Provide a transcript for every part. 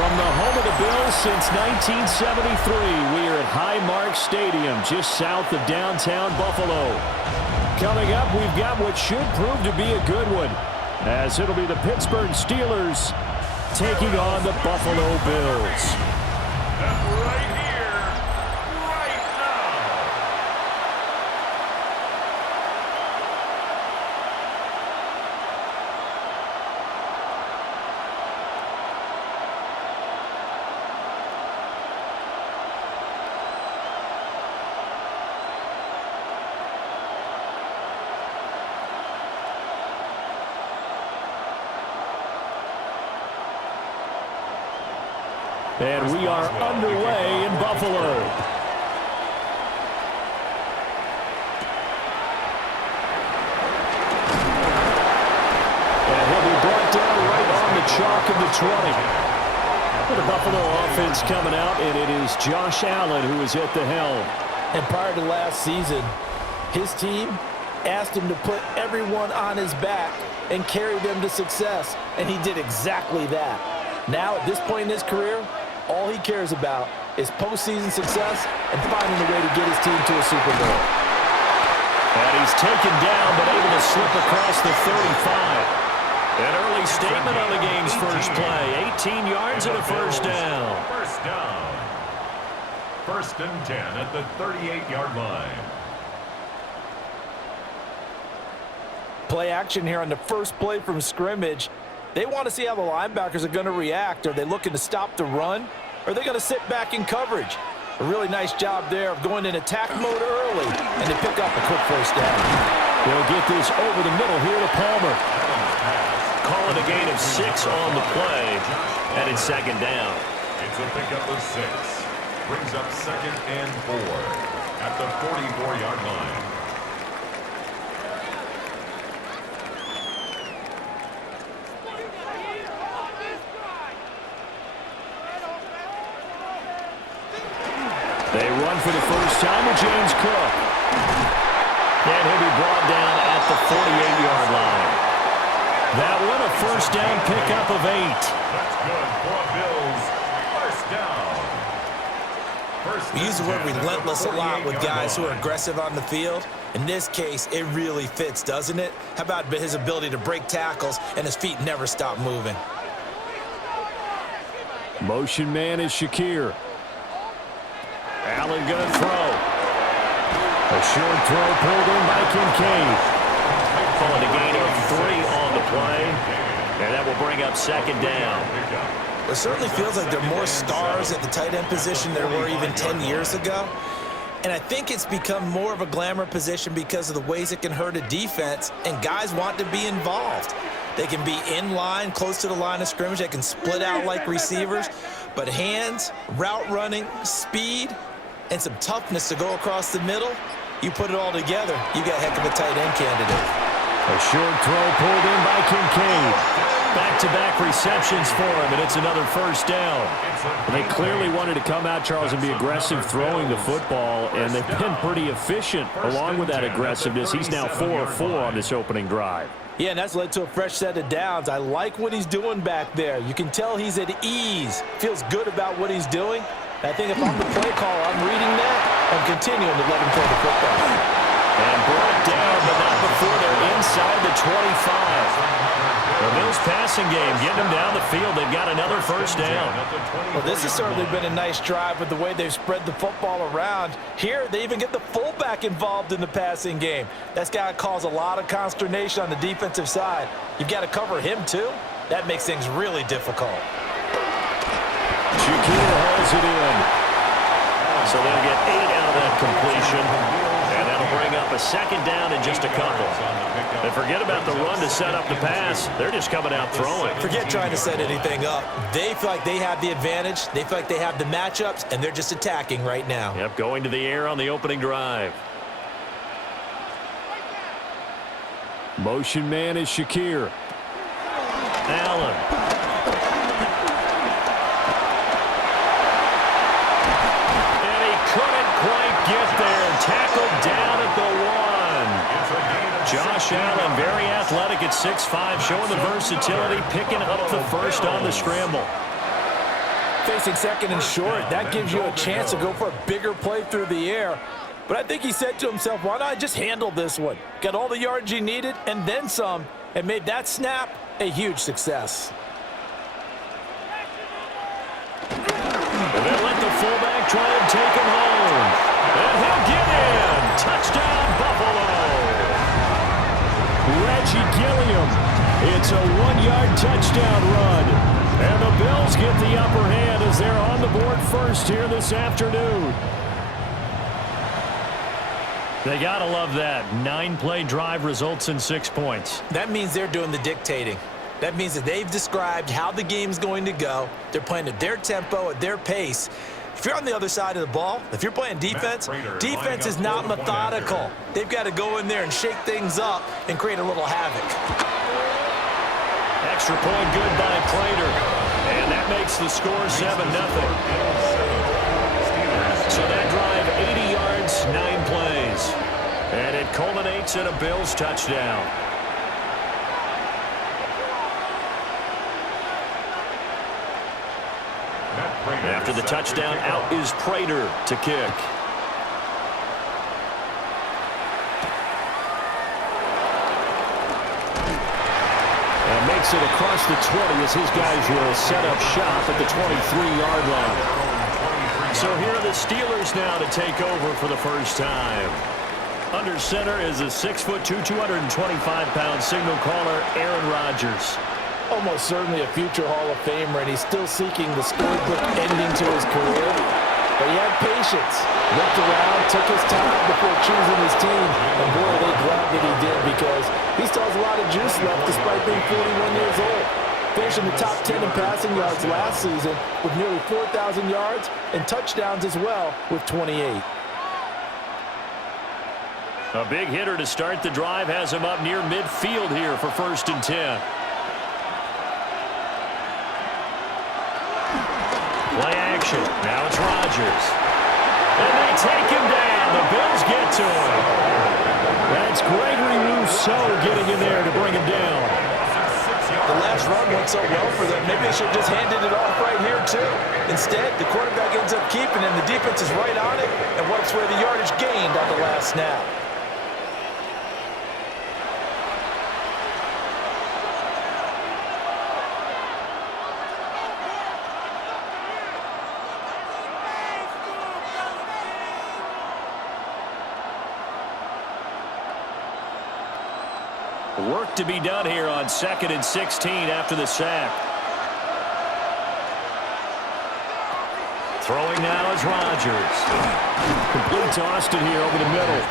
From the home of the Bills since 1973, we are at Highmark Stadium, just south of downtown Buffalo. Coming up, we've got what should prove to be a good one, as it'll be the Pittsburgh Steelers taking on the Buffalo Bills. Right here, right now. And we are underway in Buffalo. And he'll be brought down right on the chalk of the 20. For the Buffalo offense coming out, and it is Josh Allen who is at the helm. And prior to last season, his team asked him to put everyone on his back and carry them to success, and he did exactly that. Now, at this point in his career, all he cares about is postseason success and finding a way to get his team to a Super Bowl. And he's taken down, but able to slip across the 35. An early statement on the game's first play. 18 yards and a first down. First down. 1st and 10 at the 38-yard line. Play action here on the first play from scrimmage. They want to see how the linebackers are going to react. Are they looking to stop the run? Or are they going to sit back in coverage? A really nice job there of going in attack mode early, and they pick up a quick first down. They'll get this over the middle here to Palmer. Calling a gain of 6 on the play, and it's 2nd down. It's a pickup of 6. Brings up 2nd and 4 at the 44-yard line. They run for the first time with James Cook. And he'll be brought down at the 48-yard line. That one, a first down pickup of 8. That's good for Bills. First down. We use the word relentless a lot with guys who are aggressive on the field. In this case, it really fits, doesn't it? How about his ability to break tackles and his feet never stop moving? Motion man is Shakir. Allen going to throw. A short throw pulled in by Kincaid. Calling a gain of 3 on the play. And that will bring up 2nd down. It certainly feels like there are more stars at the tight end position than there were even 10 years ago. And I think it's become more of a glamour position because of the ways it can hurt a defense, and guys want to be involved. They can be in line, close to the line of scrimmage. They can split out like receivers. But hands, route running, speed, and some toughness to go across the middle, you put it all together, you got a heck of a tight end candidate. A short throw pulled in by Kincaid. Back-to-back receptions for him, and it's another first down. They clearly wanted to come out, Charles, and be aggressive throwing the football, and they've been pretty efficient along with that aggressiveness. He's now 4 of 4 on this opening drive. Yeah, and that's led to a fresh set of downs. I like what he's doing back there. You can tell he's at ease, feels good about what he's doing. I think if I'm the play caller, I'm reading that and continuing to let him throw the football. And brought down, but not before they're inside the 25. The Bills passing game, getting them down the field. They've got another first down. Well, this has certainly been a nice drive with the way they've spread the football around. Here, they even get the fullback involved in the passing game. That's got to cause a lot of consternation on the defensive side. You've got to cover him, too. That makes things really difficult. Shakir hauls it in. So they'll get 8 out of that completion. And that'll bring up a 2nd down in just a couple. And forget about the run to set up the pass. They're just coming out throwing. Forget trying to set anything up. They feel like they have the advantage. They feel like they have the matchups, and they're just attacking right now. Yep, going to the air on the opening drive. Motion man is Shakir. Allen. And he couldn't quite get there. Tackled down at the 1. Josh Allen, very athletic at 6'5", showing the versatility, picking up the first on the scramble. facing second and short. That gives you a chance to go for a bigger play through the air. But I think he said to himself, why not just handle this one? Got all the yards he needed and then some, and made that snap a huge success. And then let the fullback try and take him home. And he'll get in. Touchdown, Buffalo. Reggie Gilliam. It's a 1-yard touchdown run. And the Bills get the upper hand as they're on the board first here this afternoon. They got to love that. 9-play drive results in 6 points. That means they're doing the dictating. That means that they've described how the game's going to go. They're playing at their tempo, at their pace. If you're on the other side of the ball, if you're playing defense, defense is not methodical. They've got to go in there and shake things up and create a little havoc. Extra point good by Prater. And that makes the score 7-0. So that drive, 80 yards, 9 plays. And it culminates in a Bills touchdown. After the touchdown, out is Prater to kick. And makes it across the 20 as his guys will set up shop at the 23-yard line. So here are the Steelers now to take over for the first time. Under center is a 6'2", 225-pound signal caller, Aaron Rodgers. Almost certainly a future Hall of Famer, and he's still seeking the storybook ending to his career. But he had patience, looked around, took his time before choosing his team. And boy, they're glad that he did, because he still has a lot of juice left despite being 41 years old. Finishing the top 10 in passing yards last season with nearly 4,000 yards and touchdowns as well with 28. A big hitter to start the drive has him up near midfield here for 1st and 10. Play action. Now it's Rodgers. And they take him down. The Bills get to him. That's Gregory Rousseau getting in there to bring him down. The last run went so well for them. Maybe they should have just handed it off right here, too. Instead, the quarterback ends up keeping it, and the defense is right on it and wipes away the yardage gained on the last snap. Work to be done here on 2nd and 16 after the sack. Throwing now is Rodgers. Complete to Austin here over the middle.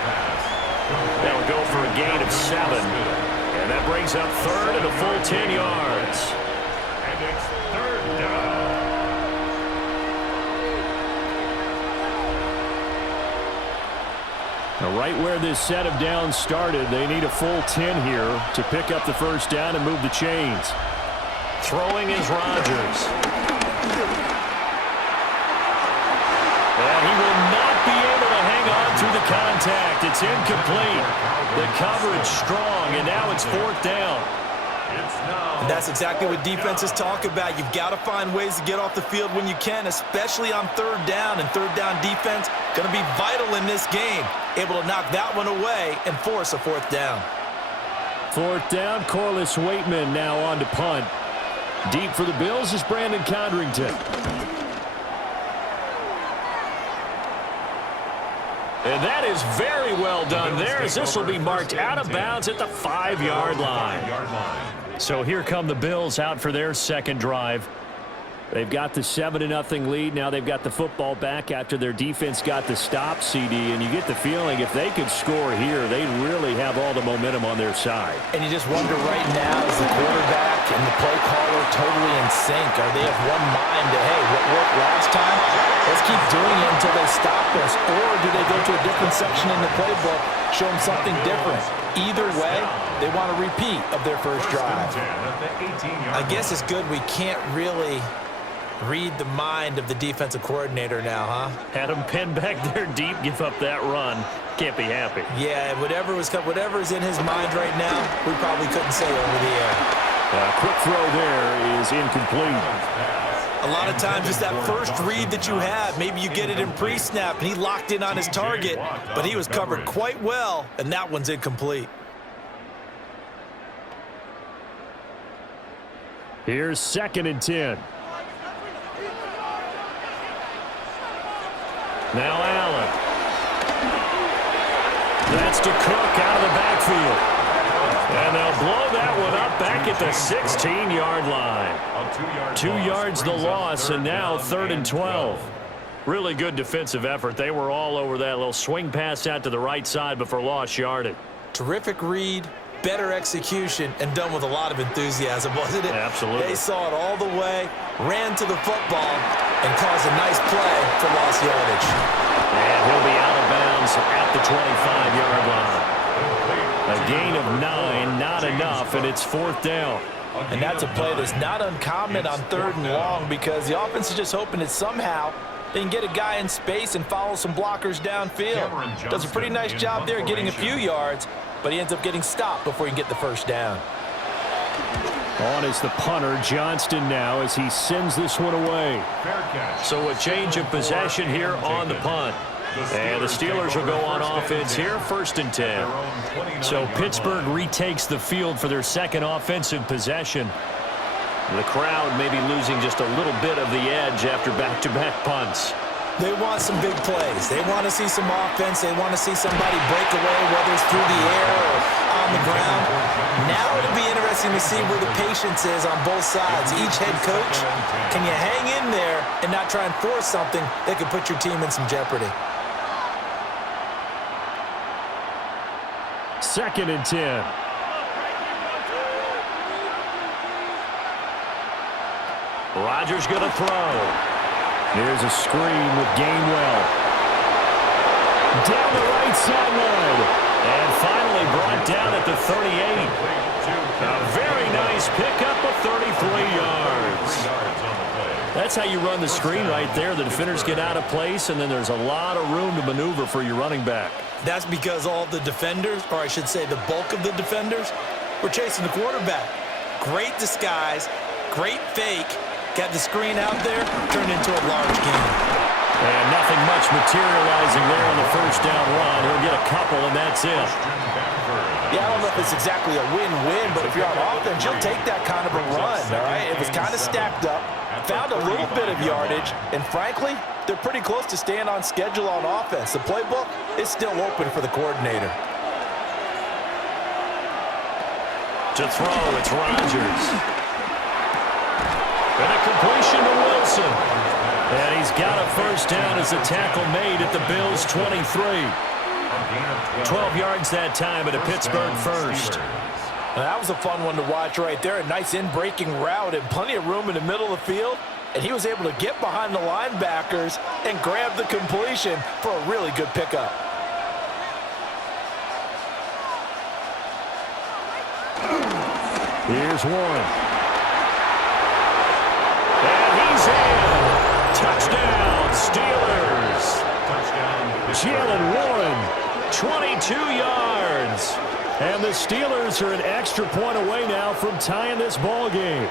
That'll go for a gain of 7. And that brings up 3rd and a full 10 yards. And it's 3rd down. Now, right where this set of downs started, they need a full 10 here to pick up the first down and move the chains. Throwing is Rodgers. And he will not be able to hang on through the contact. It's incomplete. The coverage strong, and now it's 4th down. And that's exactly what defenses talk about. You've got to find ways to get off the field when you can, especially on 3rd down. And 3rd down defense going to be vital in this game. Able to knock that one away and force a 4th down. 4th down, Corliss Waitman now on to punt. Deep for the Bills is Brandon Condrington. And that is very well done there, as this will be marked out of bounds at the 5-yard line. So here come the Bills out for their second drive. They've got the 7-0 lead. Now they've got the football back after their defense got the stop, CD. And you get the feeling if they could score here, they really have all the momentum on their side. And you just wonder right now, is the quarterback and the play caller totally in sync? Are they of one mind to, hey, what worked last time? Let's keep doing it until they stop us. Or do they go to a different section in the playbook, show them something different? Either way, they want a repeat of their first drive. I guess it's good we can't really read the mind of the defensive coordinator now, huh? Had him pinned back there deep, give up that run. Can't be happy. Yeah, whatever's in his mind right now, we probably couldn't say over the air. A quick throw there is incomplete. A lot of times it's that first read that you have. Maybe you get it in pre-snap, and he locked in on his target, but he was covered quite well, and that one's incomplete. Here's 2nd and 10. Now Allen. That's to Cook out of the backfield. And they'll blow that one up back at the 16-yard line. 2 yards the loss, and now 3rd and 12. Really good defensive effort. They were all over that little swing pass out to the right side before lost yardage. Terrific read, better execution, and done with a lot of enthusiasm, wasn't it? Absolutely. They saw it all the way, ran to the football, and caused a nice play for lost yardage. And he'll be out of bounds at the 25-yard line. A gain of 9, not enough, and it's 4th down. And that's a play that's not uncommon on 3rd and long because the offense is just hoping that somehow they can get a guy in space and follow some blockers downfield. Does a pretty nice job there getting a few yards, but he ends up getting stopped before he can get the first down. On is the punter, Johnston, now as he sends this one away. So a change of possession here on the punt. And the Steelers will go on offense here, 1st and 10. So Pittsburgh retakes the field for their 2nd offensive possession. The crowd may be losing just a little bit of the edge after back-to-back punts. They want some big plays. They want to see some offense. They want to see somebody break away, whether it's through the air or on the ground. Now it'll be interesting to see where the patience is on both sides. Each head coach, can you hang in there and not try and force something that could put your team in some jeopardy? 2nd and 10. Rodgers going to throw. Here's a screen with Gainwell. Down the right sideline. And finally brought down at the 38. A very nice pickup of 33 yards. That's how you run the screen right there. The defenders get out of place, and then there's a lot of room to maneuver for your running back. That's because all the defenders, or I should say the bulk of the defenders, were chasing the quarterback. Great disguise, great fake, got the screen out there, turned into a large gain. And nothing much materializing there on the first down run. He'll get a couple, and that's it. Yeah, I don't know if it's exactly a win-win, but if you're on offense, you'll take that kind of a run, all right? It was kind of stacked up, found a little bit of yardage, and frankly, they're pretty close to staying on schedule on offense. The playbook is still open for the coordinator. To throw, it's Rodgers. And a completion to Wilson. And he's got a first down as the tackle made at the Bills' 23. 12 yards that time at a Pittsburgh first. Now, that was a fun one to watch right there. A nice in-breaking route and plenty of room in the middle of the field. And he was able to get behind the linebackers and grab the completion for a really good pickup. Here's one. And he's in. Touchdown, Steelers. Jalen Warren, 22 yards. And the Steelers are an extra point away now from tying this ball game.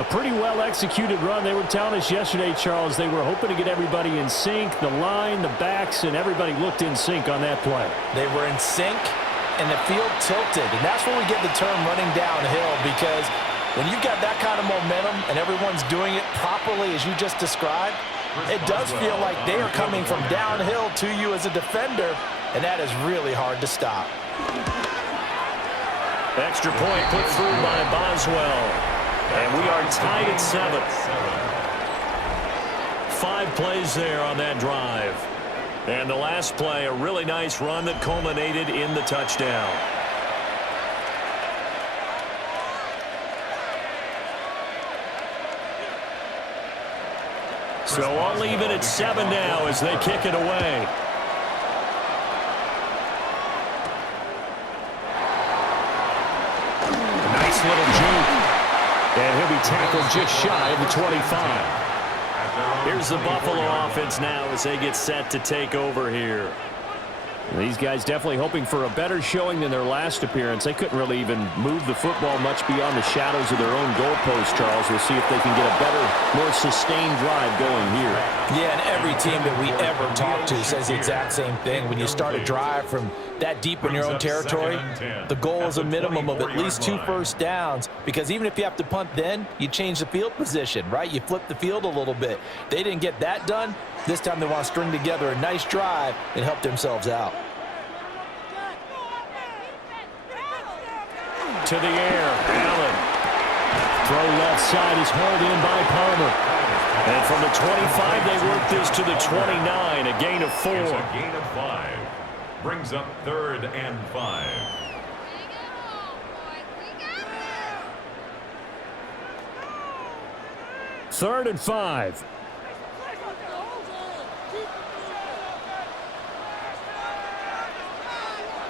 A pretty well-executed run. They were telling us yesterday, Charles, they were hoping to get everybody in sync, the line, the backs, and everybody looked in sync on that play. They were in sync, and the field tilted. And that's where we get the term running downhill, because when you've got that kind of momentum and everyone's doing it properly as you just described, it does feel like they are coming from downhill to you as a defender, and that is really hard to stop. Extra point put through by Boswell. And we are tied at 7. 5 plays there on that drive. And the last play, a really nice run that culminated in the touchdown. So I'll leave it at 7 now as they kick it away. Nice little juke. And he'll be tackled just shy of the 25. Here's the Buffalo offense now as they get set to take over here. These guys definitely hoping for a better showing than their last appearance. They couldn't really even move the football much beyond the shadows of their own goalpost, Charles. We'll see if they can get a better, more sustained drive going here. Yeah, and every team that we ever talk to says the exact same thing. When you start a drive from that deep in your own territory, the goal is a minimum of at least 2 first downs, because even if you have to punt then, you change the field position, right? You flip the field a little bit. They didn't get that done. This time they want to string together a nice drive and help themselves out. To the air, Allen. Throw left side is hauled in by Palmer. And from the 25, they work this to the 29, a gain of 4. It's a gain of 5. Brings up 3rd and 5. Third and 5.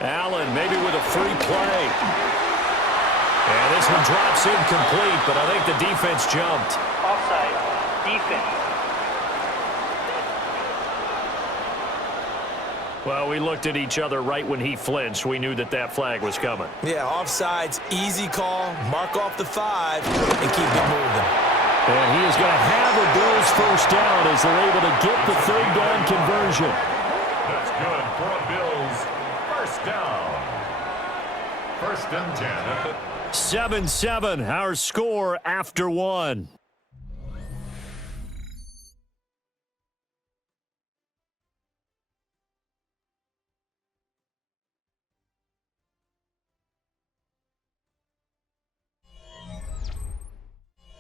Allen maybe with a free play. And this one drops incomplete, but I think the defense jumped. Offside. Defense. Well, we looked at each other right when he flinched. We knew that that flag was coming. Yeah, offsides, easy call. Mark off the 5 and keep it moving. And he is going to have a Bills first down as they're able to get the 3rd down conversion. That's good for a Bills first down. 1st and 10. 7-7, our score after 1.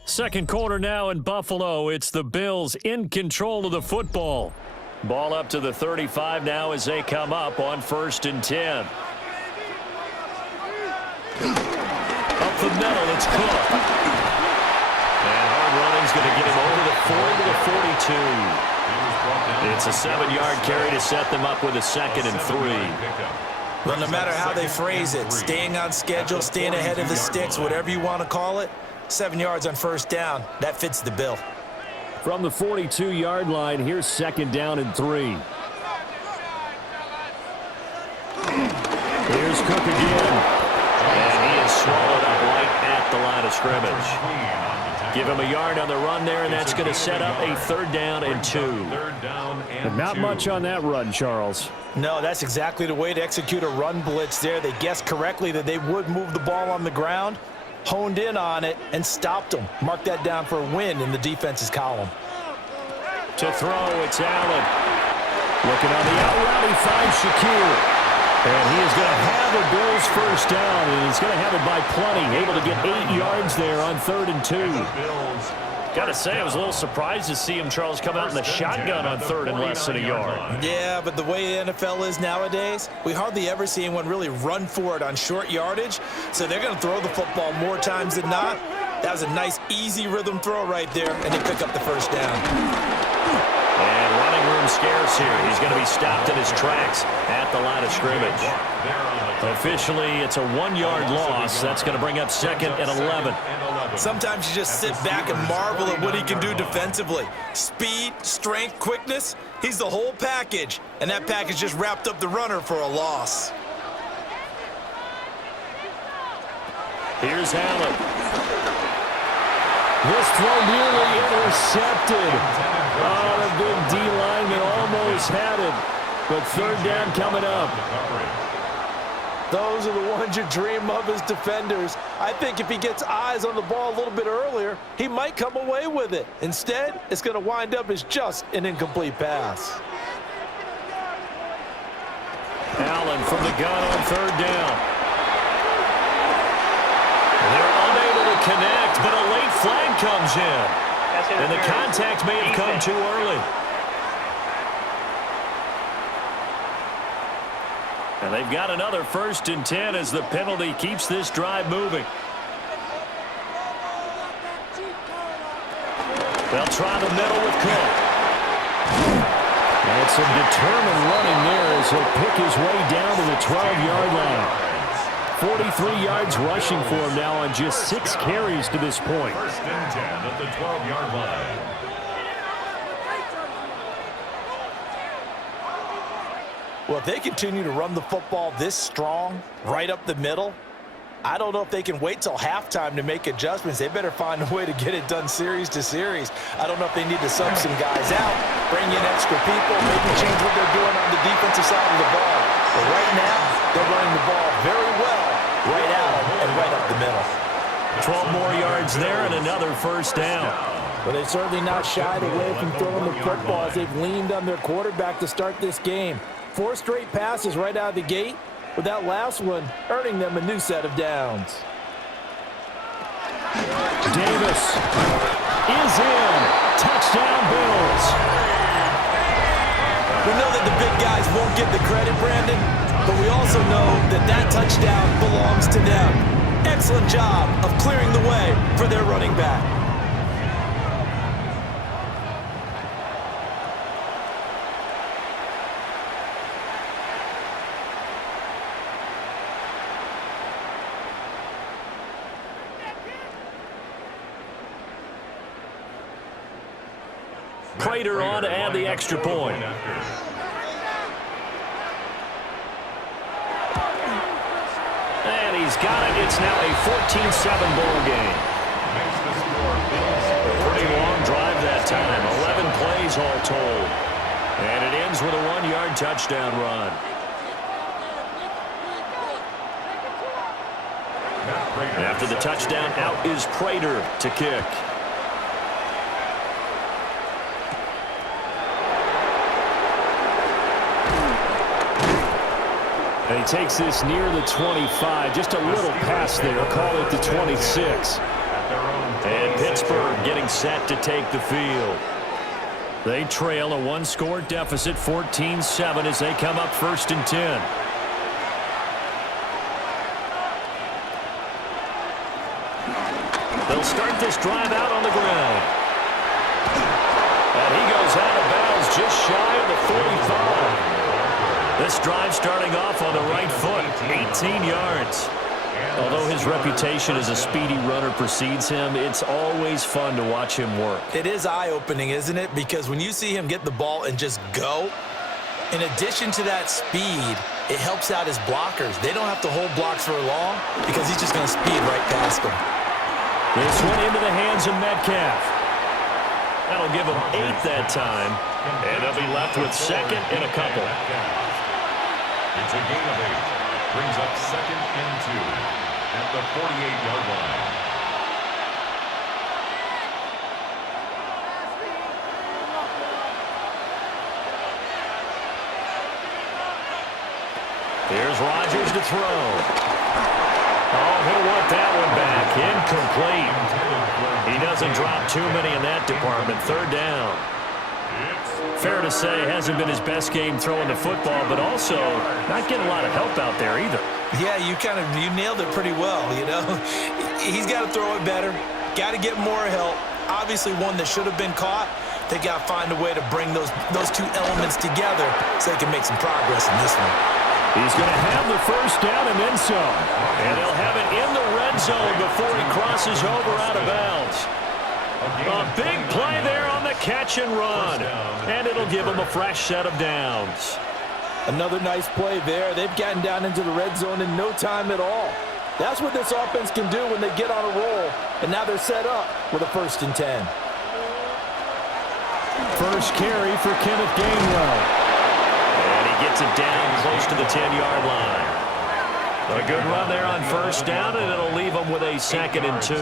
Second quarter now in Buffalo. It's the Bills in control of the football. Ball up to the 35 now as they come up on 1st and 10. Up the middle, it's Cook. And hard running's going to get him over the 40 to the 42. It's a 7-yard carry to set them up with a 2nd and 3. Well, no matter how they phrase it, staying on schedule, staying ahead of the sticks, whatever you want to call it, 7 yards on 1st down, that fits the bill. From the 42-yard line, here's 2nd down and 3. Here's Cook again. And he is swallowed up right at the line of scrimmage. Give him a yard on the run there, and that's going to set up a 3rd down and 2. And not much on that run, Charles. No, that's exactly the way to execute a run blitz there. They guessed correctly that they would move the ball on the ground, honed in on it, and stopped them. Mark that down for a win in the defense's column. To throw, it's Allen. Looking on the out route, he finds Shakir. And he is going to have a Bills first down, and he's going to have it by plenty. Able to get 8 yards there on 3rd and 2. Got to say, I was a little surprised to see him, Charles, come out in the shotgun on 3rd and less than a yard. Yeah, but the way the NFL is nowadays, we hardly ever see anyone really run for it on short yardage. So they're going to throw the football more times than not. That was a nice, easy rhythm throw right there, and they pick up the first down. And running room scarce here. He's going to be stopped in his tracks at the line of scrimmage. Officially, it's a 1-yard loss. That's going to bring up 2nd and 11. Sometimes you just sit back and marvel at what he can do defensively. Speed, strength, quickness, he's the whole package. And that package just wrapped up the runner for a loss. Here's Allen. This throw nearly intercepted. Oh, the big D lineman almost had it. But 3rd down coming up. Those are the ones you dream of as defenders. I think if he gets eyes on the ball a little bit earlier, he might come away with it. Instead, it's going to wind up as just an incomplete pass. Allen from the gun on 3rd down. They're unable to connect, but a late flag comes in. And the contact may have come too early. And they've got another 1st and 10 as the penalty keeps this drive moving. They'll try the middle with Cook. And some determined running there as he'll pick his way down to the 12-yard line. 43 yards rushing for him now on just 6 carries to this point. 1st and 10 at the 12-yard line. Well, if they continue to run the football this strong, right up the middle, I don't know if they can wait till halftime to make adjustments. They better find a way to get it done series to series. I don't know if they need to sub some guys out, bring in extra people, maybe change what they're doing on the defensive side of the ball. But right now, they're running the ball very well, right out and right up the middle. 12 more yards there and another first down. But they've certainly not shied away from throwing the football as they've leaned on their quarterback to start this game. 4 straight passes right out of the gate, with that last one earning them a new set of downs. Davis is in. Touchdown, Bills. We know that the big guys won't get the credit, Brandon, but we also know that that touchdown belongs to them. Excellent job of clearing the way for their running back. Prater on to add the extra point. And he's got it. It's now a 14-7 ball game. Pretty long drive that time. 11 plays all told. And it ends with a 1-yard touchdown run. After the touchdown, out is Prater to kick. And he takes this near the 25. Just a little pass there. Call it the 26. And Pittsburgh getting set to take the field. They trail a 1-score deficit, 14-7, as they come up 1st and 10. They'll start this drive out on the ground. And he goes out of bounds just shy of the 45. This drive starting off on the right foot, 18 yards. Although his reputation as a speedy runner precedes him, it's always fun to watch him work. It is eye-opening, isn't it? Because when you see him get the ball and just go, in addition to that speed, it helps out his blockers. They don't have to hold blocks for long because he's just going to speed right past them. This one into the hands of Metcalf. That'll give him 8 that time, and they'll be left with 2nd and a couple. It's a gain of 8. Brings up 2nd and 2 at the 48-yard line. Here's Rodgers to throw. Oh, he'll want that one back. Incomplete. He doesn't drop too many in that department. 3rd down. Fair to say, hasn't been his best game throwing the football, but also not getting a lot of help out there either. Yeah, you nailed it pretty well, you know. He's got to throw it better, got to get more help. Obviously one that should have been caught. They got to find a way to bring those two elements together so they can make some progress in this one. He's going to have the 1st down and then some. And they'll have it in the red zone before he crosses over out of bounds. A big play there on the catch and run. And it'll give them a fresh set of downs. Another nice play there. They've gotten down into the red zone in no time at all. That's what this offense can do when they get on a roll. And now they're set up with a 1st and 10. First carry for Kenneth Gainwell. And he gets it down close to the 10-yard line. A good run there on 1st down, and it'll leave them with a 2nd and 2.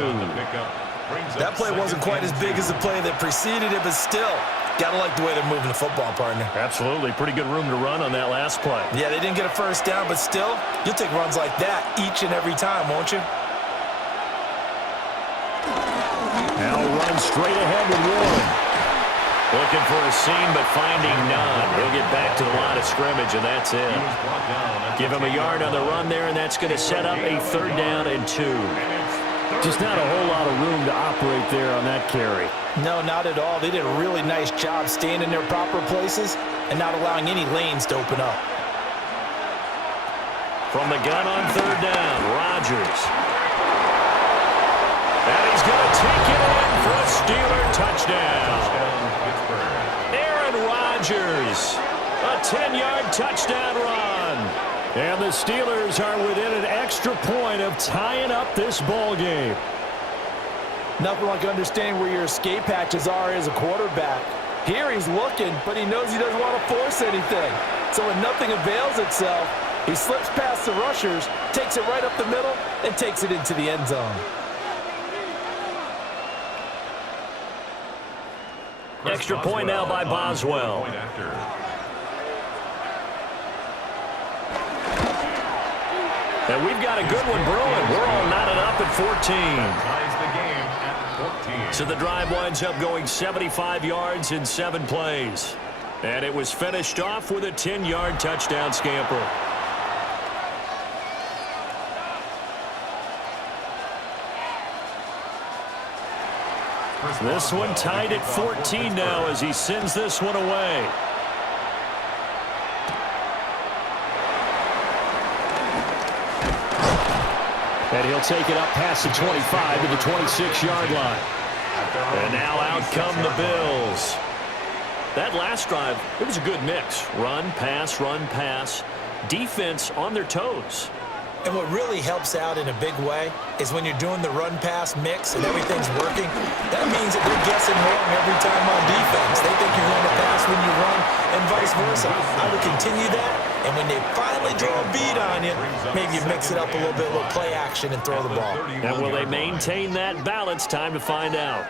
That play wasn't quite as big as the play that preceded it, but still, got to like the way they're moving the football, partner. Absolutely. Pretty good room to run on that last play. Yeah, they didn't get a 1st down, but still, you'll take runs like that each and every time, won't you? Now run straight ahead with Warren. Looking for a seam, but finding none. He'll get back to the line of scrimmage, and that's it. Give him a yard on the run there, and that's going to set up a 3rd down and 2. Just not a whole lot of room to operate there on that carry. No, not at all. They did a really nice job staying in their proper places and not allowing any lanes to open up. From the gun on 3rd down, Rodgers. And he's going to take it in for a Steeler touchdown. Aaron Rodgers A 10-yard touchdown run. And the Steelers are within an extra point of tying up this ball game. Nothing like understanding where your escape hatches are as a quarterback. Here he's looking, but he knows he doesn't want to force anything. So when nothing avails itself, he slips past the rushers, takes it right up the middle, and takes it into the end zone. Extra point now by Boswell. And we've got a good one brewing. We're all knotted up at 14. So the drive winds up going 75 yards in 7 plays. And it was finished off with a 10-yard touchdown scamper. This one tied at 14 now as he sends this one away. And he'll take it up past the 25 to the 26-yard line. And now out come the Bills. That last drive, it was a good mix. Run, pass, defense on their toes. And what really helps out in a big way is when you're doing the run-pass mix and everything's working, that means that they're guessing wrong every time on defense. They think you're going to pass when you run and vice versa. I would continue that, and when they finally draw a beat on you, maybe you mix it up a little bit, a little play action, and throw the ball. And will they maintain that balance? Time to find out.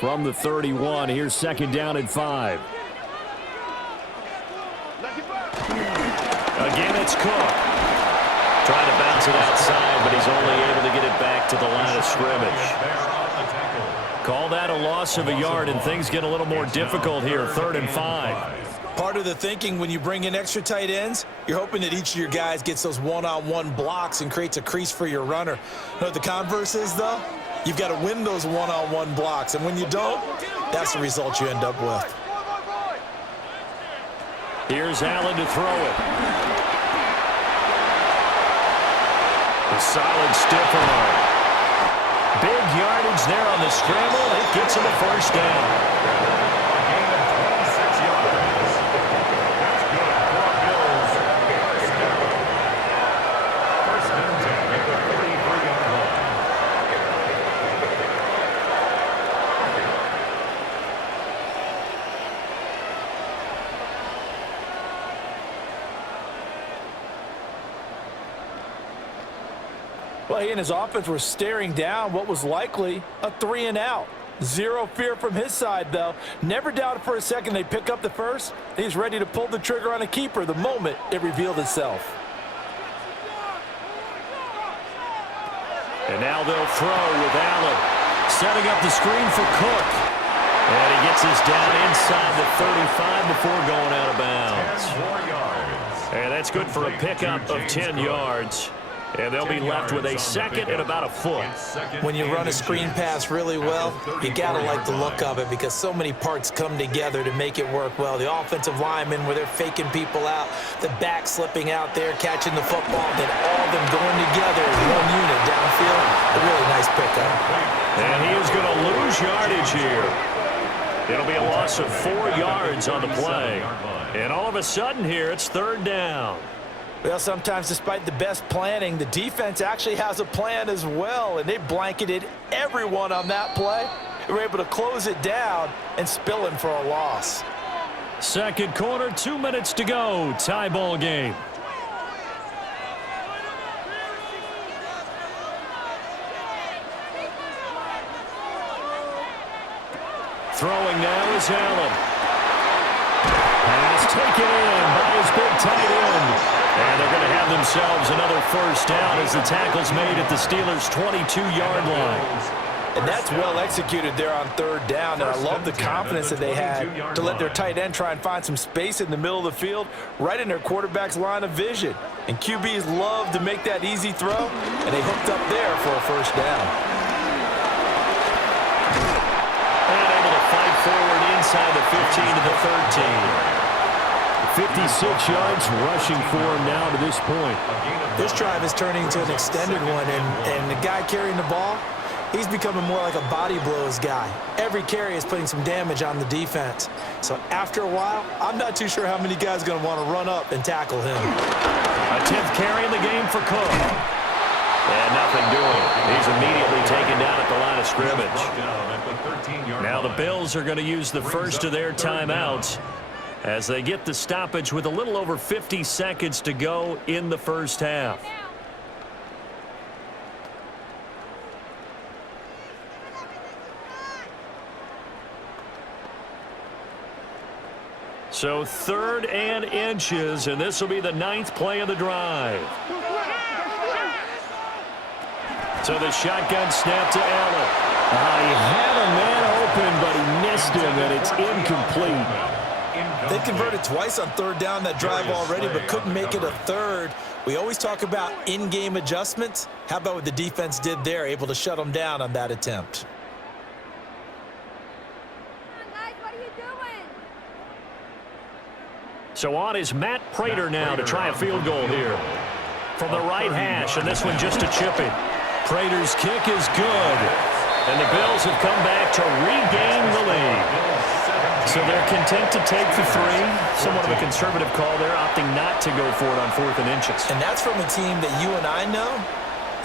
From the 31, here's second down and 5. Again, it's Cook. Trying to bounce it outside, but he's only able to get it back to the line of scrimmage. Call that a loss of a yard, and things get a little more difficult here, 3rd and 5. Part of the thinking when you bring in extra tight ends, you're hoping that each of your guys gets those one-on-one blocks and creates a crease for your runner. You know what the converse is, though? You've got to win those one-on-one blocks, and when you don't, that's the result you end up with. Here's Allen to throw it. A solid stiff arm. Big yardage there on the scramble. It gets him a first down. A gain of 26 yards. That's good for Bills. First and 10 at the 33-yard line. Well, he and his offense were staring down what was likely a 3-and-out. Zero fear from his side, though. Never doubted for a second they'd pick up the first. He's ready to pull the trigger on a keeper the moment it revealed itself. And now they'll throw with Allen. Setting up the screen for Cook. And he gets us down inside the 35 before going out of bounds. 10 more yards. And that's good for a pickup of 10 yards. And they'll be left with a second and about a foot. When you run a screen pass really well, you got to like the look of it because so many parts come together to make it work well. The offensive linemen where they're faking people out, the back slipping out there, catching the football, then all of them going together as one unit downfield. A really nice pickup. And he is going to lose yardage here. It'll be a loss of 4 yards on the play. And all of a sudden here, it's 3rd down. Well, sometimes despite the best planning, the defense actually has a plan as well, and they blanketed everyone on that play. They were able to close it down and spill him for a loss. Second quarter, 2 minutes to go. Tie ball game. Throwing now is Allen. Pass taken in by his big tight end. And they're going to have themselves another first down as the tackle's made at the Steelers' 22-yard line. And that's well executed there on 3rd down, and I love the confidence that they had to let their tight end try and find some space in the middle of the field, right in their quarterback's line of vision. And QBs love to make that easy throw, and they hooked up there for a first down. And able to fight forward inside the 15 to the 13. 56 yards rushing for him now to this point. This drive is turning into an extended one, and the guy carrying the ball, He's becoming more like a body blows guy. Every carry is putting some damage on the defense. So after a while, I'm not too sure how many guys are going to want to run up and tackle him. A 10th carry in the game for Cook. And nothing doing. He's immediately taken down at the line of scrimmage. Now the Bills are going to use the first of their timeouts as they get the stoppage with a little over 50 seconds to go in the first half. So 3rd and inches, and this will be the 9th play of the drive. So the shotgun snap to Allen. He had a man open, but he missed him, and it's incomplete. They converted twice on 3rd down that drive already, but couldn't make it a 3rd. We always talk about in-game adjustments. How about what the defense did there, able to shut them down on that attempt? So on is Matt Prater now to try a field goal here. From the right hash, and this one just to chip it. Prater's kick is good. And the Bills have come back to regain the lead. So they're content to take the 3. Somewhat of a conservative call there, opting not to go for it on 4th and inches. And that's from a team that you and I know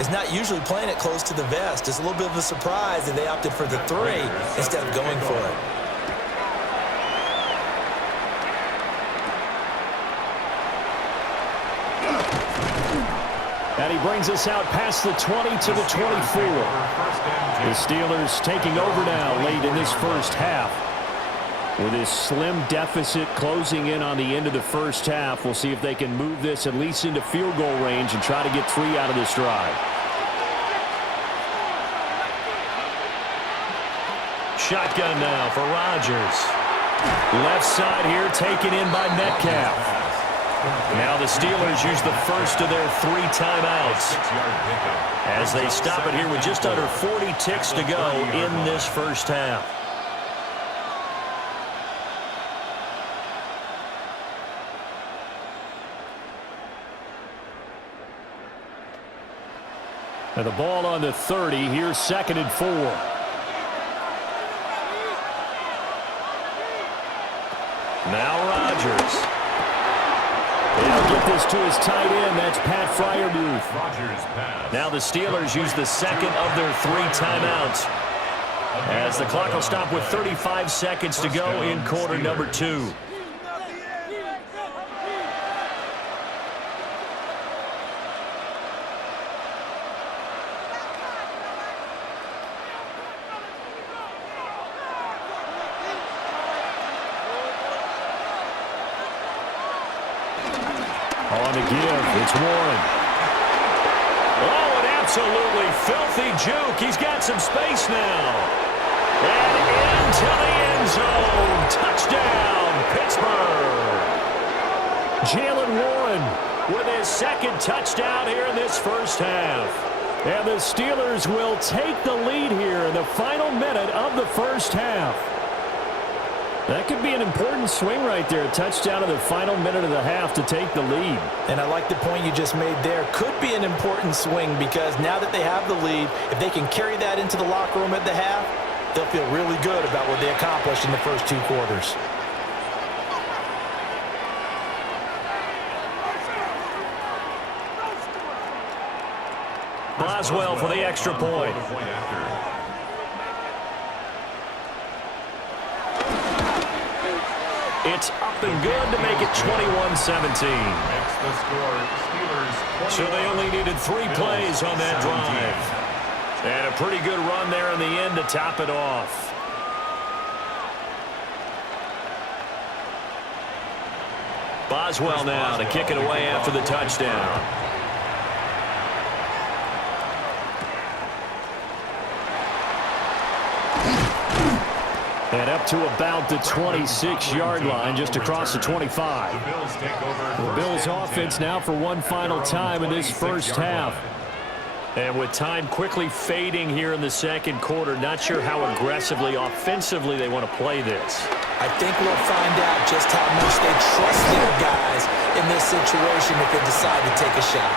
is not usually playing it close to the vest. It's a little bit of a surprise that they opted for the 3 instead of going for it. And he brings us out past the 20 to the 24. The Steelers taking over now late in this first half. With this slim deficit closing in on the end of the first half, we'll see if they can move this at least into field goal range and try to get 3 out of this drive. Shotgun now for Rodgers. Left side here taken in by Metcalf. Now the Steelers use the first of their 3 timeouts as they stop it here with just under 40 ticks to go in this first half. And the ball on the 30. Here's 2nd and 4. Now Rodgers. He'll get this to his tight end. That's Pat Freiermuth. Now the Steelers use the 2nd of their 3 timeouts as the clock will stop with 35 seconds to go in quarter number 2. On the give, it's Warren. Oh, an absolutely filthy juke. He's got some space now. And into the end zone. Touchdown, Pittsburgh. Jalen Warren with his 2nd touchdown here in this first half. And the Steelers will take the lead here in the final minute of the first half. That could be an important swing right there. A touchdown in the final minute of the half to take the lead. And I like the point you just made there. Could be an important swing because now that they have the lead, if they can carry that into the locker room at the half, they'll feel really good about what they accomplished in the first 2 quarters. Boswell for the extra point. It's up and good to make it 21-17. So they only needed 3 plays on that drive. And a pretty good run there in the end to top it off. Boswell now to kick it away after the touchdown. And up to about the 26-yard line, just across the 25. The Bills offense now for one final time in this first half. And with time quickly fading here in the second quarter, not sure how aggressively, offensively they want to play this. I think we'll find out just how much they trust their guys in this situation if they decide to take a shot.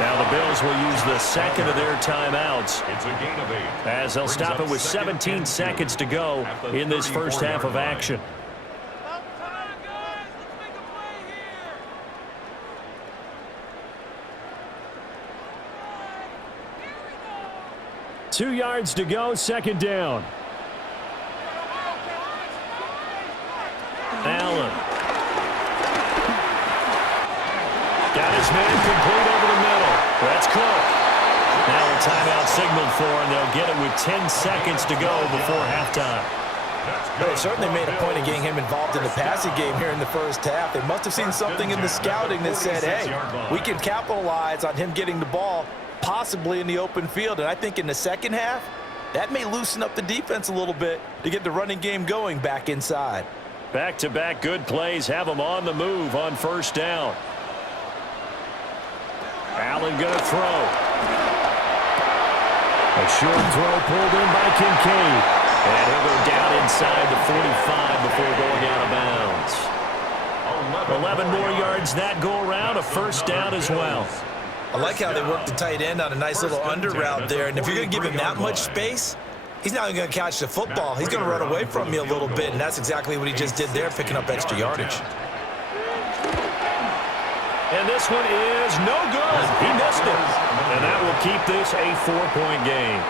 Now the Bills will use the second of their timeouts It's a gain of 8. as they'll stop it with 17 seconds to go in this first half of action. Two yards to go, second down. Allen. Got his man complete over the middle. That's Cook. Now a timeout signaled for, and they'll get it with 10 seconds to go before halftime. They certainly made a point of getting him involved in the passing game here in the first half. They must have seen something in the scouting that said, hey, we can capitalize on him getting the ball possibly in the open field. And I think in the second half, that may loosen up the defense a little bit to get the running game going back inside. Back-to-back good plays have them on the move on first down. Allen going to throw. A short throw pulled in by Kincaid. And he'll go down inside the 45 before going out of bounds. 11 more yards that go around, a first down as well. I like how they work the tight end on a nice little under route there. And if you're going to give him that much space, he's not even going to catch the football. He's going to run away from you a little bit, and that's exactly what he just did there, picking up extra yardage. And this one is no good. He missed it. And that will keep this a 4-point game.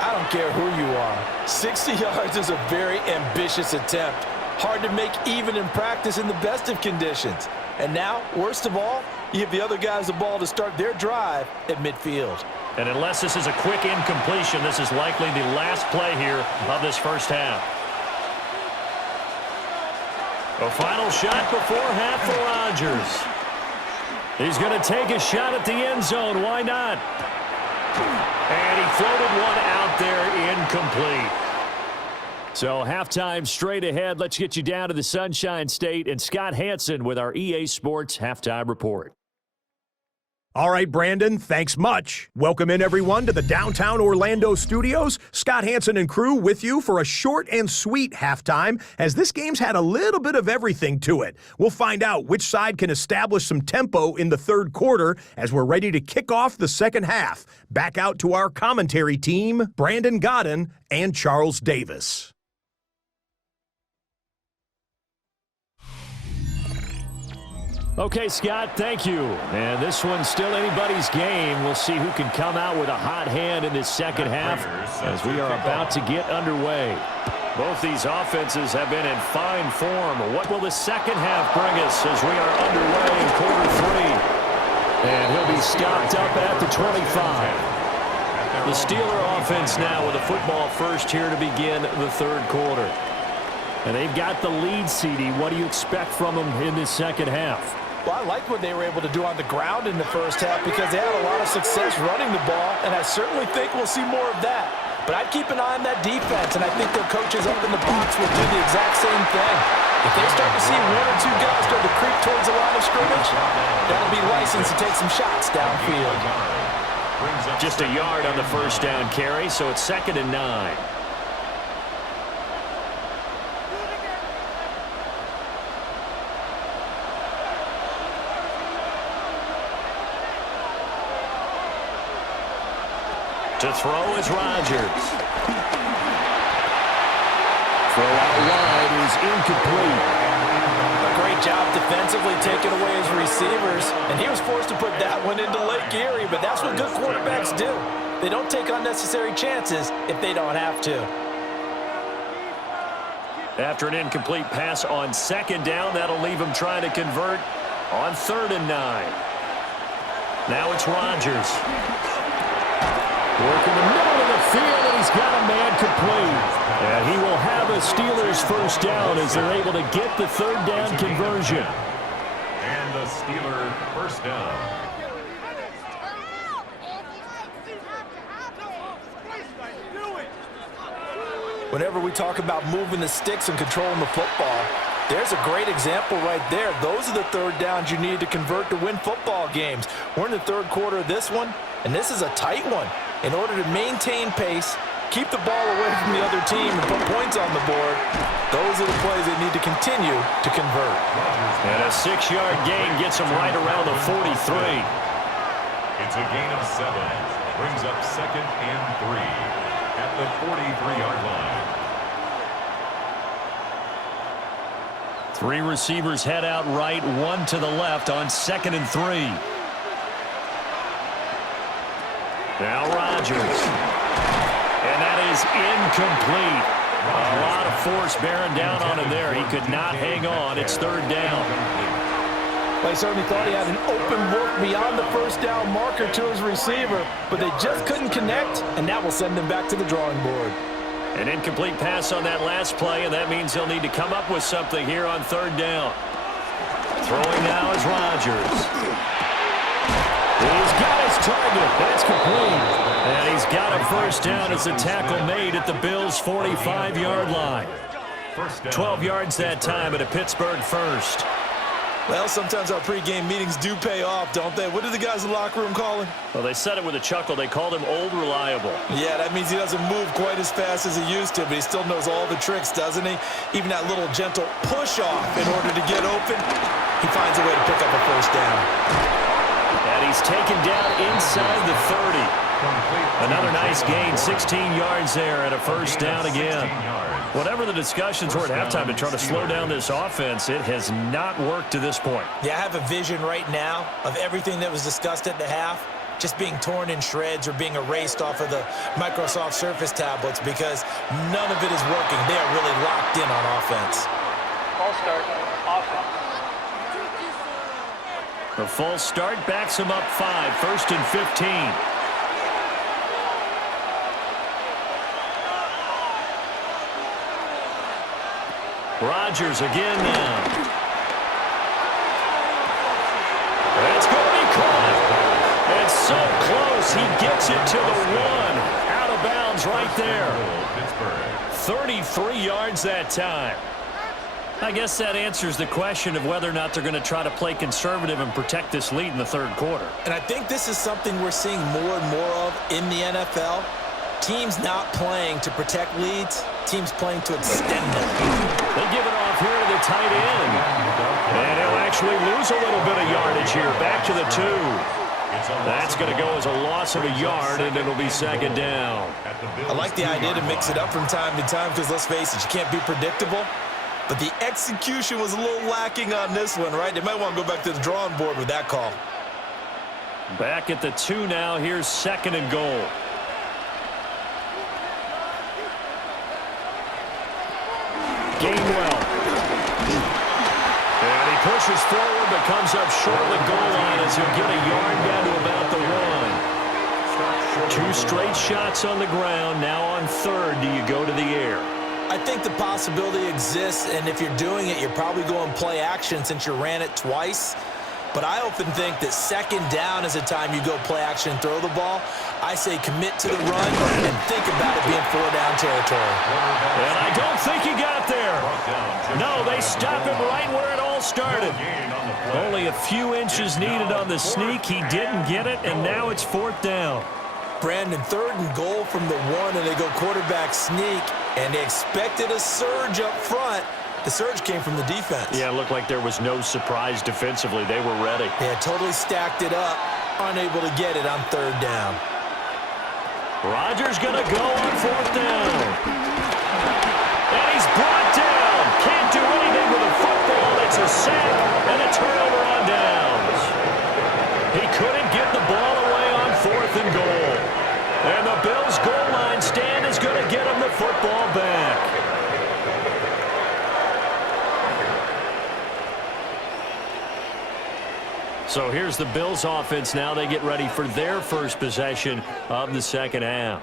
I don't care who you are. 60 yards is a very ambitious attempt. Hard to make even in practice in the best of conditions. And now, worst of all, you give the other guys the ball to start their drive at midfield. And unless this is a quick incompletion, this is likely the last play here of this first half. A final shot before half for Rodgers. He's going to take a shot at the end zone. Why not? And he floated one out there incomplete. So halftime straight ahead. Let's get you down to the Sunshine State and Scott Hansen with our EA Sports Halftime Report. All right, Brandon, thanks much. Welcome in, everyone, to the downtown Orlando studios. Scott Hansen and crew with you for a short and sweet halftime, as this game's had a little bit of everything to it. We'll find out which side can establish some tempo in the third quarter as we're ready to kick off the second half. Back out to our commentary team, Brandon Godden and Charles Davis. Okay, Scott, thank you. And this one's still anybody's game. We'll see who can come out with a hot hand in this second half as we are about to get underway. Both these offenses have been in fine form. What will the second half bring us as we are underway in quarter three? And he'll be stopped up at the 25. The Steeler offense now with a football first here to begin the third quarter. And they've got the lead, CD. What do you expect from them in this second half? Well, I liked what they were able to do on the ground in the first half because they had a lot of success running the ball, and I certainly think we'll see more of that. But I'd keep an eye on that defense, and I think their coaches up in the box will do the exact same thing. If they start to see one or two guys start to creep towards the line of scrimmage, that'll be licensed to take some shots downfield. Just a yard on the first down carry, so it's 2nd and 9. To throw is Rodgers. Throw out wide is incomplete. A great job defensively taking away his receivers, and he was forced to put that one into Lake Erie, but that's what good quarterbacks do. They don't take unnecessary chances if they don't have to. After an incomplete pass on second down, that'll leave him trying to convert on 3rd and 9. Now it's Rodgers. Working the middle of the field, and he's got a man complete. And he will have a Steelers first down as they're able to get the 3rd down conversion. And the Steeler first down. Whenever we talk about moving the sticks and controlling the football, there's a great example right there. Those are the 3rd downs you need to convert to win football games. We're in the third quarter of this one, and this is a tight one. In order to maintain pace, keep the ball away from the other team, and put points on the board, those are the plays they need to continue to convert. And a 6-yard gain gets them right around the 43. It's a gain of 7. Brings up 2nd and 3 at the 43-yard line. 3 receivers head out right, 1 to the left on 2nd and 3. Now Rodgers. And that is incomplete. A lot of force bearing down on him there. He could not hang on. It's 3rd down. Well, he certainly thought he had an open look beyond the first down marker to his receiver, but they just couldn't connect, and that will send them back to the drawing board. An incomplete pass on that last play, and that means they'll need to come up with something here on 3rd down. Throwing now is Rodgers. He's got his target. That's complete. And he's got a first down as the tackle made at the Bills' 45-yard line. 12 yards that time at a Pittsburgh first. Well, sometimes our pregame meetings do pay off, don't they? What did the guys in the locker room call him? Well, they said it with a chuckle. They called him Old Reliable. Yeah, that means he doesn't move quite as fast as he used to, but he still knows all the tricks, doesn't he? Even that little gentle push-off in order to get open, he finds a way to pick up a first down. And he's taken down inside the 30. Another nice gain, 16 yards there and a first down again. Whatever the discussions were at halftime to try to slow down this offense, it has not worked to this point. Yeah, I have a vision right now of everything that was discussed at the half just being torn in shreds or being erased off of the Microsoft Surface tablets because none of it is working. They are really locked in on offense. False start, offense. The false start backs him up 5, 1st and 15. Rodgers again now. It's going to be caught. It's so close. He gets it to the 1. Out of bounds right there. 33 yards that time. I guess that answers the question of whether or not they're going to try to play conservative and protect this lead in the 3rd quarter. And I think this is something we're seeing more and more of in the NFL. Teams not playing to protect leads, teams playing to extend them. They give it off here to the tight end. And he'll actually lose a little bit of yardage here. Back to the 2. That's going to go as a loss of a yard, and it'll be 2nd down. I like the idea to mix it up from time to time because, let's face it, you can't be predictable. But the execution was a little lacking on this one, right? They might want to go back to the drawing board with that call. Back at the 2 now. Here's 2nd and goal. Gainwell. And he pushes forward but comes up short of the goal line as he'll get a yard down to about the 1. 2 straight shots on the ground. Now on 3rd, do you go to the air? I think the possibility exists, and if you're doing it, you're probably going play action since you ran it twice. But I often think that 2nd down is a time you go play action and throw the ball. I say commit to the run and think about it being 4-down territory. And I don't think he got there. No, they stop him right where it all started. Only a few inches needed on the sneak. He didn't get it, and now it's 4th down. Brandon, 3rd and goal from the 1, and they go quarterback sneak, and they expected a surge up front. The surge came from the defense. Yeah, it looked like there was no surprise defensively. They were ready. Yeah, totally stacked it up, unable to get it on 3rd down. Rodgers going to go on 4th down. And he's brought down. Can't do anything with the football. It's a sack and a turnover on downs. He couldn't get the ball away on 4th and goal. And the Bills' goal line stand is going to get him the football back. So here's the Bills offense now. They get ready for their first possession of the 2nd half.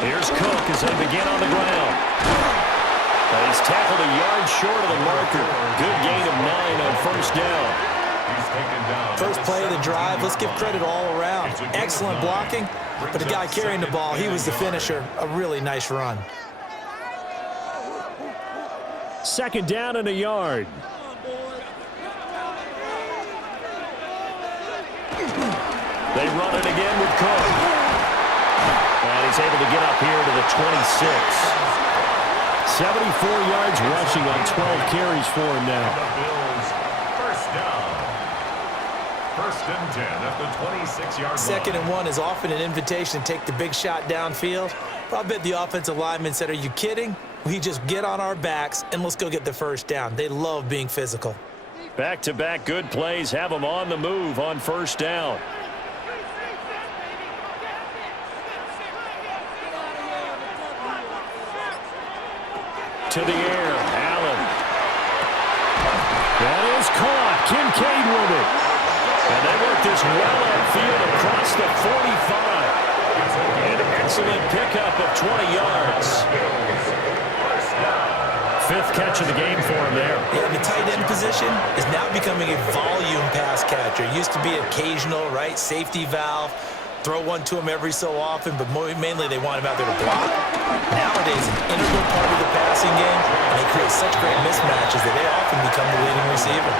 Here's Cook as they begin on the ground. He's tackled a yard short of the marker. Good gain of 9 on 1st down. First play of the drive, let's give credit all around. Excellent blocking, but the guy carrying the ball, he was the finisher. A really nice run. 2nd down and a yard. They run it again with Cook. And is able to get up here to the 26. 74 yards rushing on 12 carries for him now. The Bills, first down. First and 10 at the 26-yard line. 2nd and 1 is often an invitation to take the big shot downfield. But I bet the offensive linemen said, are you kidding? We just get on our backs and let's go get the first down. They love being physical. Back-to-back good plays have them on the move on first down. To the air, Allen. That is caught. Kincaid with it. And they work this well upfield across the 45. An excellent pickup of 20 yards. 5th catch of the game for him there. Yeah, the tight end position is now becoming a volume pass catcher. It used to be occasional, right? Safety valve. Throw one to him every so often, but mainly they want him out there to block. Nowadays, an integral part of the passing game, and they create such great mismatches that they often become the leading receiver.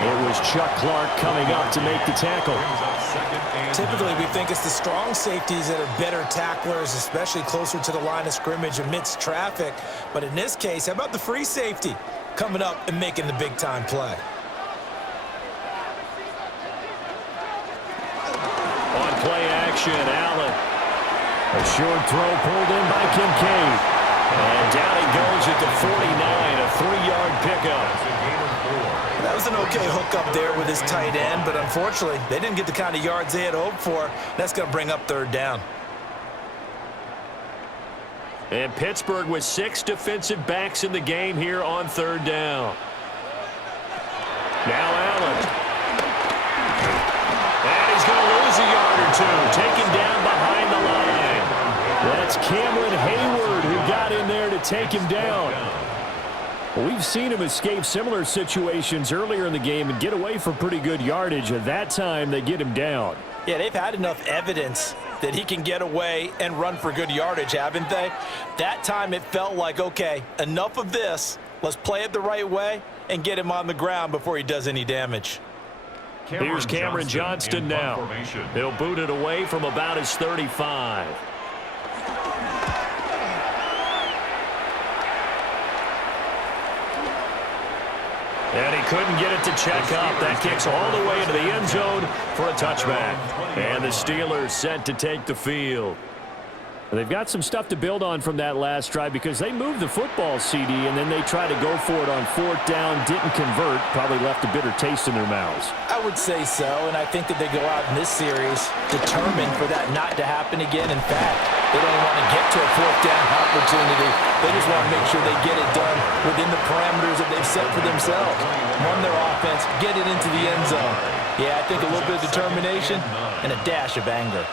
It was Chuck Clark coming up to make the tackle. Typically, we think it's the strong safeties that are better tacklers, especially closer to the line of scrimmage amidst traffic. But in this case, how about the free safety coming up and making the big-time play? On play action, Allen. A short throw pulled in by Kincaid. And down he goes at the 49, a 3-yard pickup. That was an okay hookup there with his tight end, but unfortunately, they didn't get the kind of yards they had hoped for. That's going to bring up 3rd down. And Pittsburgh with 6 defensive backs in the game here on 3rd down. Now Allen. And he's going to lose a yard or 2. Taken down behind the line. That's Cameron Hayward who got in there to take him down. We've seen him escape similar situations earlier in the game and get away for pretty good yardage. At that time, they get him down. Yeah, they've had enough evidence that he can get away and run for good yardage, haven't they? That time it felt like, okay, enough of this. Let's play it the right way and get him on the ground before he does any damage. Here's Cameron Johnston now. He'll boot it away from about his 35. And he couldn't get it to check up. That kicks all the way into the end zone for a touchback. And the Steelers set to take the field. They've got some stuff to build on from that last drive because they moved the football, CD, and then they tried to go for it on 4th down, didn't convert, probably left a bitter taste in their mouths. I would say so, and I think that they go out in this series determined for that not to happen again. In fact, they don't want to get to a 4th down opportunity. They just want to make sure they get it done within the parameters that they've set for themselves. Run their offense, get it into the end zone. Yeah, I think a little bit of determination and a dash of anger.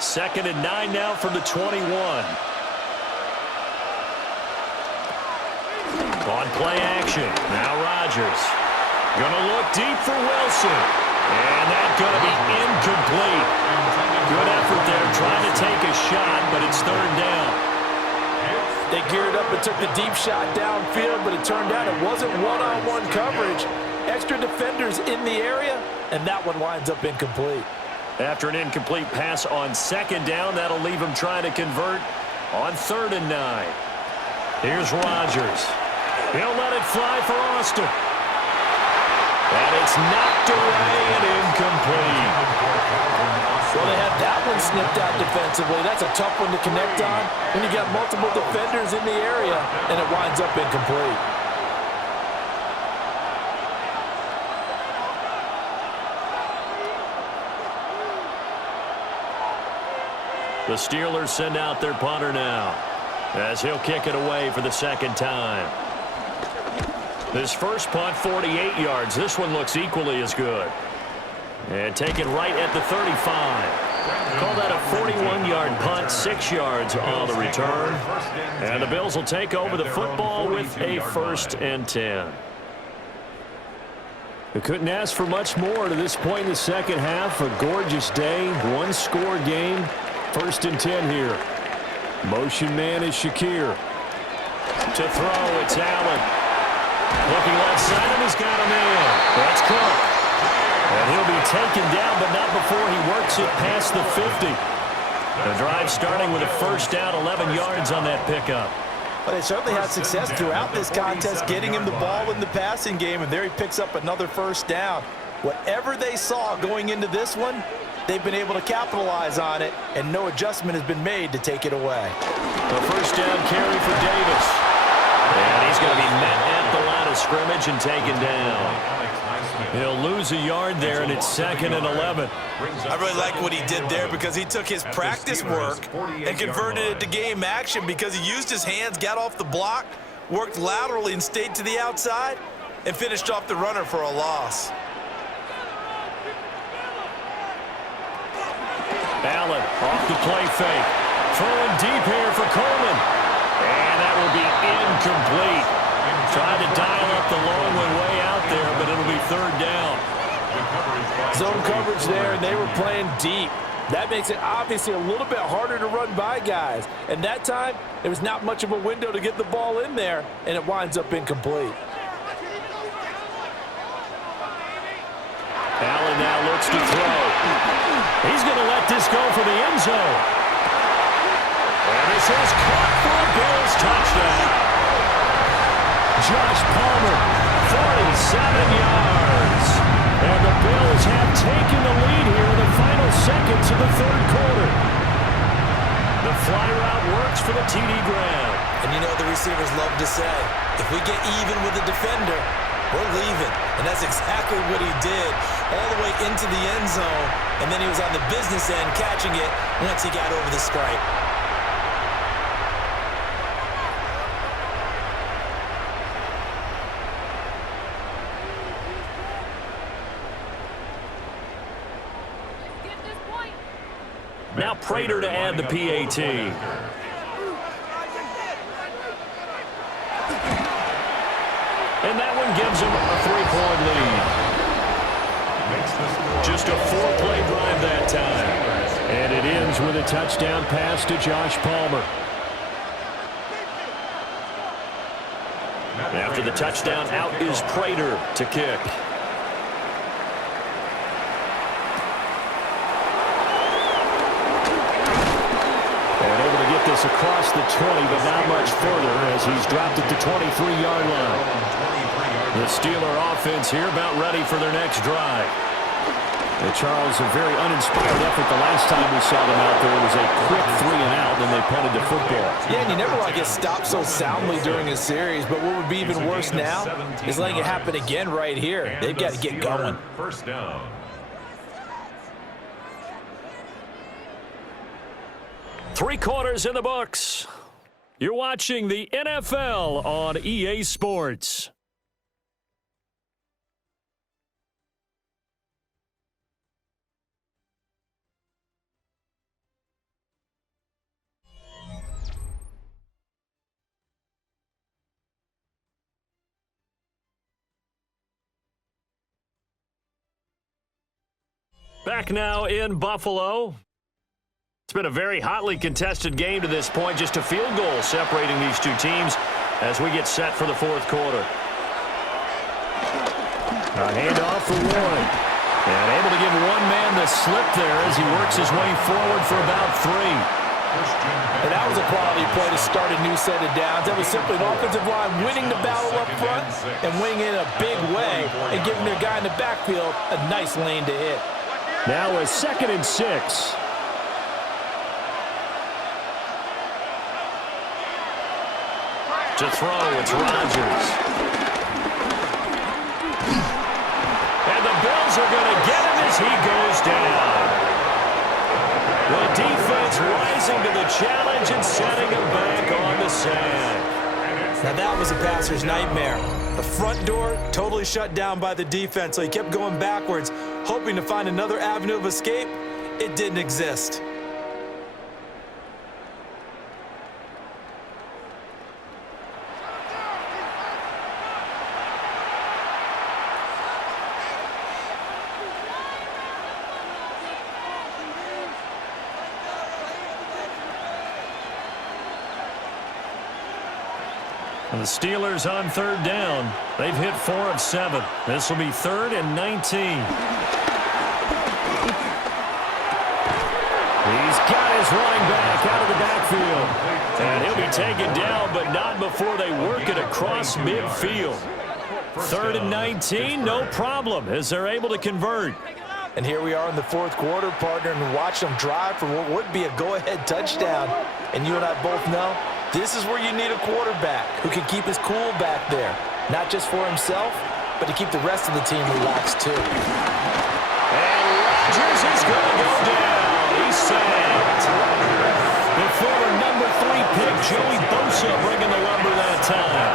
2nd and 9 now from the 21. On play action. Now Rodgers. Gonna look deep for Wilson. And that's gonna be incomplete. Good effort there trying to take a shot, but it's 3rd down. They geared up and took the deep shot downfield, but it turned out it wasn't one-on-one coverage. Extra defenders in the area, and that one winds up incomplete. After an incomplete pass on 2nd down, that'll leave him trying to convert on 3rd and 9. Here's Rodgers. He'll let it fly for Austin. And it's knocked away and incomplete. Well, they had that one snipped out defensively. That's a tough one to connect on when you got multiple defenders in the area, and it winds up incomplete. The Steelers send out their punter now as he'll kick it away for the 2nd time. This first punt, 48 yards. This one looks equally as good. And taken right at the 35. Call that a 41-yard punt, 6 yards on the return. And the Bills will take over the football with a 1st and 10. We couldn't ask for much more to this point in the second half. A gorgeous day, one-score game. 1st and 10 here. Motion man is Shakir. To throw, it's Allen. Looking left side, and he's got him in. That's Cook. And he'll be taken down, but not before he works it past the 50. The drive starting with a first down, 11 yards on that pickup. But they certainly had success throughout this contest, getting him the ball in the passing game, and there he picks up another first down. Whatever they saw going into this one, they've been able to capitalize on it, and no adjustment has been made to take it away. The first down carry for Davis. And he's going to be met at the line of scrimmage and taken down. He'll lose a yard there, and it's 2nd and 11. I really like what he did there because he took his practice work and converted it to game action because he used his hands, got off the block, worked laterally and stayed to the outside, and finished off the runner for a loss. Allen off the play fake. Throwing deep here for Coleman. And that will be incomplete. Trying to dial up the long one way out there, but it'll be 3rd down. Zone coverage there, and they were playing deep. That makes it obviously a little bit harder to run by guys. And that time, there was not much of a window to get the ball in there, and it winds up incomplete. Allen now looks to throw. He's going to let this go for the end zone. And this is caught for a Bills touchdown. Josh Palmer, 47 yards. And the Bills have taken the lead here in the final seconds of the 3rd quarter. The fly route works for the TD Graham. And you know the receivers love to say, if we get even with the defender, we're leaving. And that's exactly what he did all the way into the end zone. And then he was on the business end catching it once he got over the stripe. Now Prater to add the PAT. And that one gives him a 3-point lead. Just a 4-play drive that time. And it ends with a touchdown pass to Josh Palmer. After the touchdown, out is Prater to kick. This across the 20, but not much further as he's dropped it to 23-yard line. The Steeler offense here about ready for their next drive. And Charles, a very uninspired effort the last time we saw them out there. It was a quick 3-and-out, and they punted the football. Yeah, and you never want to get stopped so soundly during a series, but what would be even worse now is letting it happen again right here. They've got to get going. First down. Three quarters in the books. You're watching the NFL on EA Sports. Back now in Buffalo. It's been a very hotly contested game to this point. Just a field goal separating these two teams as we get set for the 4th quarter. A handoff for Warren. And able to give one man the slip there as he works his way forward for about 3. And that was a quality play to start a new set of downs. That was simply an offensive line winning the battle up front and winning in a big way and giving their guy in the backfield a nice lane to hit. Now a 2nd and 6. To throw, it's Rodgers. And the Bills are going to get him as he goes down. The defense rising to the challenge and setting him back on the sack. Now that was a passer's nightmare. The front door totally shut down by the defense, so he kept going backwards, hoping to find another avenue of escape. It didn't exist. And the Steelers on third down. They've hit 4 of 7. This will be 3rd and 19. He's got his running back out of the backfield. And he'll be taken down, but not before they work it across midfield. 3rd and 19, no problem, as they're able to convert. And here we are in the 4th quarter, partner, and watch them drive for what would be a go-ahead touchdown. And you and I both know this is where you need a quarterback who can keep his cool back there, not just for himself, but to keep the rest of the team relaxed too. And Rodgers is going to go down. He's sacked. The former number 3 pick, Joey Bosa, bringing the lumber that time.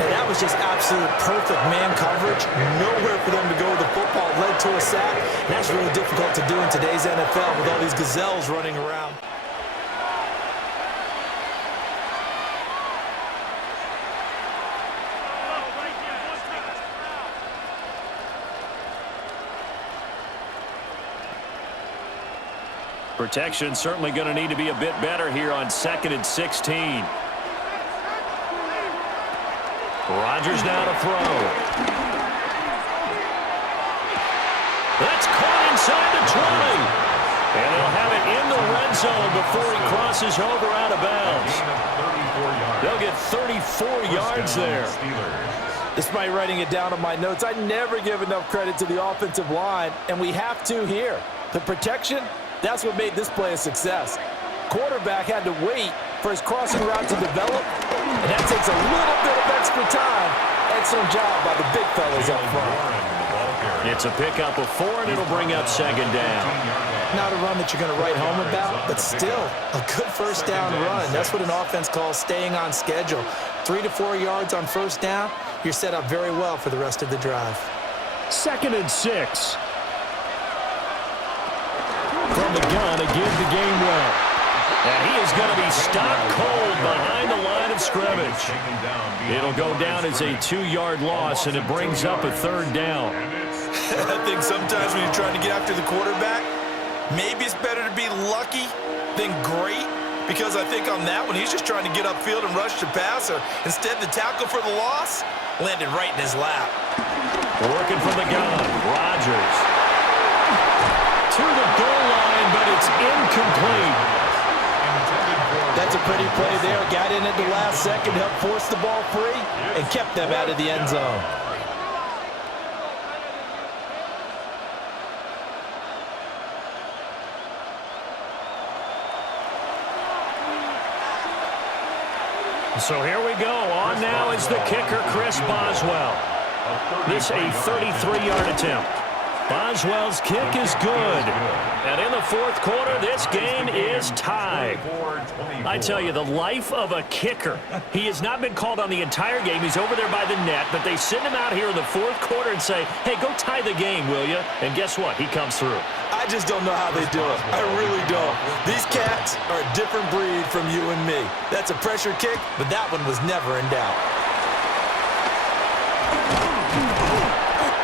And that was just absolute perfect man coverage. Nowhere for them to go with the football. Led to a sack. And that's really difficult to do in today's NFL with all these gazelles running around. Protection certainly going to need to be a bit better here on 2nd and 16. Rodgers now to throw. That's caught inside the 20. And they'll have it in the red zone before he crosses over out of bounds. They'll get 34 yards there. Despite writing it down on my notes, I never give enough credit to the offensive line, and we have to here. The protection, that's what made this play a success. Quarterback had to wait for his crossing route to develop, and that takes a little bit of extra time. Excellent job by the big fellas up front. It's a pickup of 4, and it'll bring up 2nd down. Not a run that you're going to write home about, but still a good first down run. That's what an offense calls staying on schedule. 3 to 4 yards on first down, you're set up very well for the rest of the drive. 2nd and 6. From the gun to give the game well. And he is going to be stopped cold behind the line of scrimmage. It'll go down as a 2-yard loss, and it brings up a 3rd down. I think sometimes when you're trying to get after the quarterback, maybe it's better to be lucky than great, because I think on that one, he's just trying to get upfield and rush the passer. Instead, the tackle for the loss landed right in his lap. Working from the gun, Rodgers. To the goal line, but it's incomplete. That's a pretty play there. Got in at the last second, helped force the ball free, and kept them out of the end zone. So here we go. On now is the kicker, Chris Boswell. This a 33-yard attempt. Boswell's kick is good. And in the 4th quarter, this game is tied. I tell you, the life of a kicker. He has not been called on the entire game. He's over there by the net, but they send him out here in the 4th quarter and say, hey, go tie the game, will you? And guess what? He comes through. I just don't know how they do it. I really don't. These cats are a different breed from you and me. That's a pressure kick, but that one was never in doubt.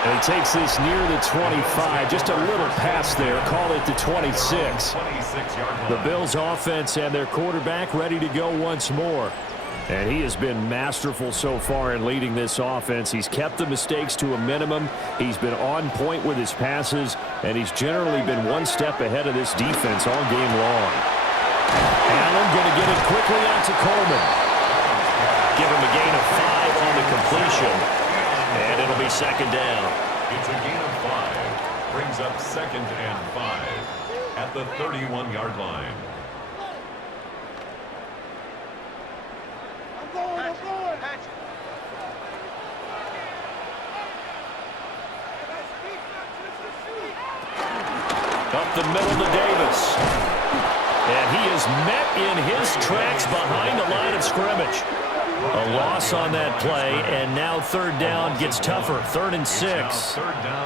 And he takes this near the 25, just a little pass there, call it the 26. The Bills offense and their quarterback ready to go once more. And he has been masterful so far in leading this offense. He's kept the mistakes to a minimum. He's been on point with his passes, and he's generally been one step ahead of this defense all game long. Allen going to get it quickly out to Coleman. Give him a gain of 5 on the completion. And it'll be 2nd down. It's a gain of 5. Brings up 2nd and 5 at the 31-yard line. Up the middle to Davis. And he is met in his tracks behind the line of scrimmage. A loss on that play, and now 3rd down gets tougher. 3rd and 6.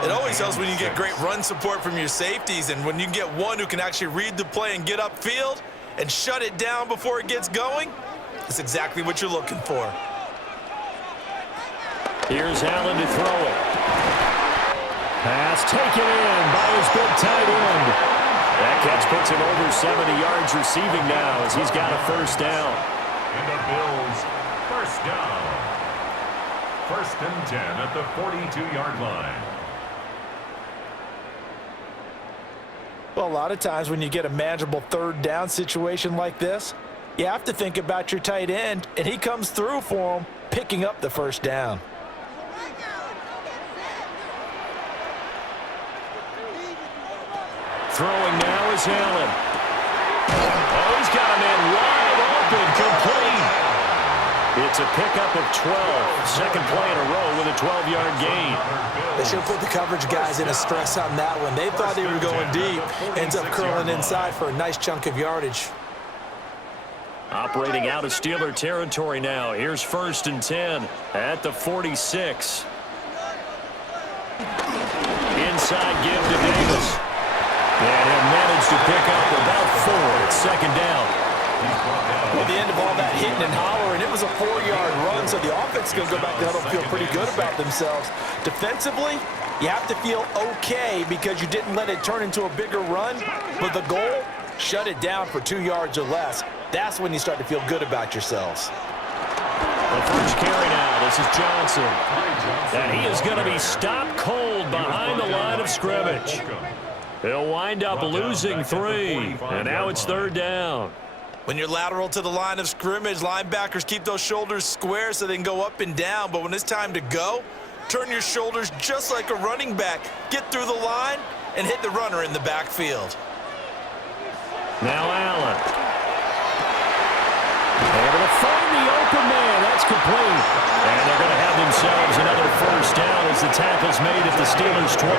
It always helps when you get great run support from your safeties, and when you get one who can actually read the play and get upfield and shut it down before it gets going, that's exactly what you're looking for. Here's Allen to throw it. Pass taken in by his big tight end. That catch puts him over 70 yards receiving now as he's got a 1st down. And the Bills, 1st first down. 1st and 10 at the 42-yard line. Well, a lot of times when you get a manageable 3rd down situation like this, you have to think about your tight end, and he comes through for him, picking up the 1st down. Throwing now is Allen. Oh, he's got a man wide open, complete. It's a pickup of 12. Second play in a row with a 12-yard gain. They should have put the coverage guys in a stress on that one. They thought they were going deep. Ends up curling inside for a nice chunk of yardage. Operating out of Steeler territory now. Here's 1st and 10 at the 46. Inside give to Davis. And he'll manage to pick up about 4. It's 2nd down. Well, the end of all that hitting and hollering, it was a 4-yard run, so the offense is going to go back to huddle and feel pretty good about themselves. Defensively, you have to feel okay because you didn't let it turn into a bigger run, but the goal, shut it down for 2 yards or less. That's when you start to feel good about yourselves. The first carry now, this is Johnson. And he is going to be stopped cold behind the line of scrimmage. He'll wind up losing 3, and now it's 3rd down. When you're lateral to the line of scrimmage, linebackers keep those shoulders square so they can go up and down. But when it's time to go, turn your shoulders just like a running back. Get through the line and hit the runner in the backfield. Now Allen. Able to find the open man. That's complete. And they're going to have themselves another 1st down as the tackle's made at the Steelers' 21.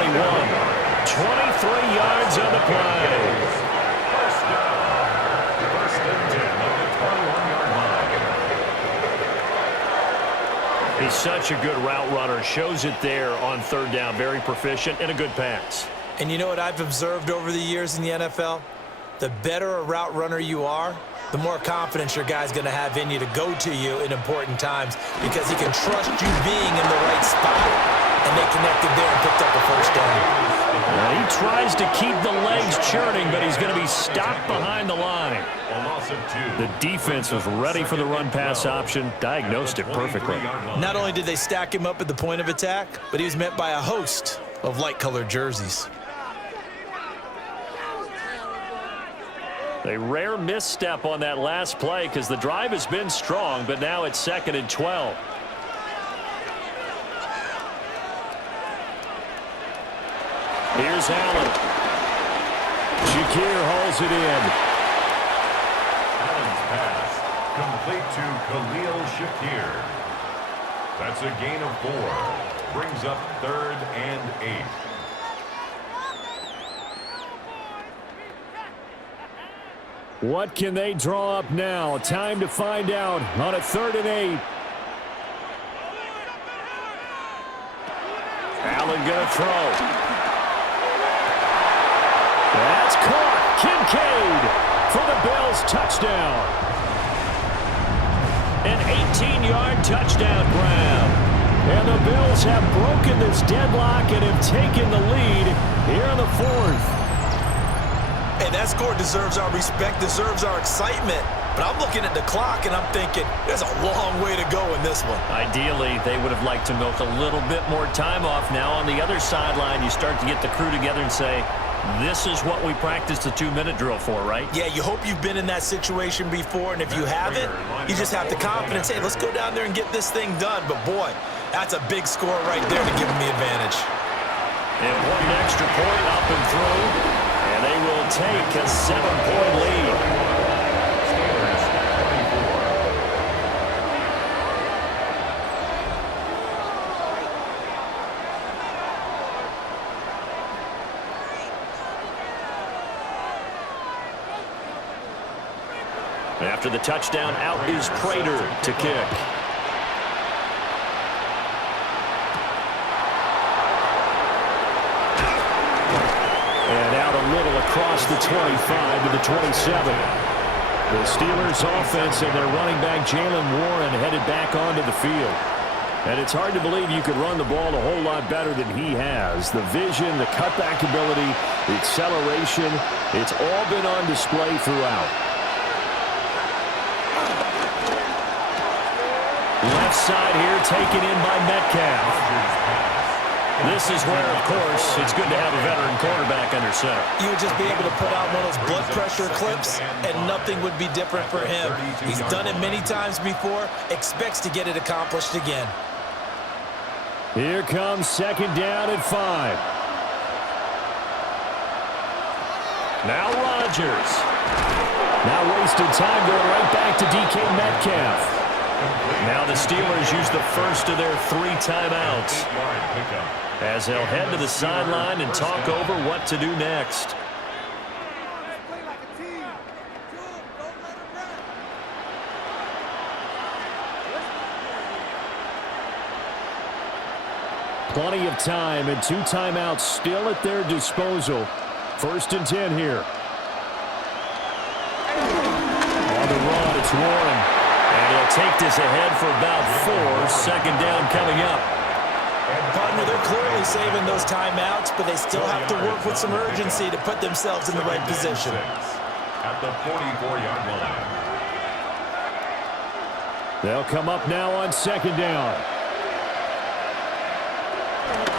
23 yards on the play. He's such a good route runner. Shows it there on 3rd down. Very proficient and a good pass. And you know what I've observed over the years in the NFL? The better a route runner you are, the more confidence your guy's going to have in you to go to you in important times because he can trust you being in the right spot. And they connected there and picked up the 1st down. He tries to keep the legs churning, but he's going to be stopped behind the line. The defense was ready for the run-pass option, diagnosed it perfectly. Not only did they stack him up at the point of attack, but he was met by a host of light-colored jerseys. A rare misstep on that last play because the drive has been strong, but now it's 2nd and 12. Here's Allen. Shakir hauls it in. Allen's pass complete to Khalil Shakir. That's a gain of 4. Brings up 3rd and 8. What can they draw up now? Time to find out on a 3rd and 8. Allen going to throw. That's caught. Kincaid for the Bills touchdown. An 18-yard touchdown grab. And the Bills have broken this deadlock and have taken the lead here in the 4th. Hey, that score deserves our respect, deserves our excitement. But I'm looking at the clock and I'm thinking there's a long way to go in this one. Ideally, they would have liked to milk a little bit more time off. Now on the other sideline, you start to get the crew together and say, this is what we practiced the 2-minute drill for, right? Yeah, you hope you've been in that situation before, and if you haven't, you just have the confidence, hey, let's go down there and get this thing done. But, boy, that's a big score right there to give them the advantage. Important extra point up and through, and they will take a 7-point lead. After the touchdown, out is Prater to kick. And out a little across the 25 to the 27. The Steelers offense and their running back Jalen Warren headed back onto the field. And it's hard to believe you could run the ball a whole lot better than he has. The vision, the cutback ability, the acceleration, it's all been on display throughout. Left side here taken in by Metcalf. This is where, of course, it's good to have a veteran quarterback under center. You would just be able to put out one of those blood pressure clips, and nothing would be different for him. He's done it many times before, expects to get it accomplished again. Here comes second down and 5. Now Rodgers. Now wasted time going right back to DK Metcalf. Now the Steelers use the first of their 3 timeouts as they'll head to the sideline and talk over what to do next. Plenty of time and 2 timeouts still at their disposal. 1st and 10 here. On the run, it's Warren. And he'll take this ahead for about 4. 2nd down coming up. Partner, they're clearly saving those timeouts, but they still have to work with some urgency to put themselves in the right position. At the 44-yard line. They'll come up now on 2nd down.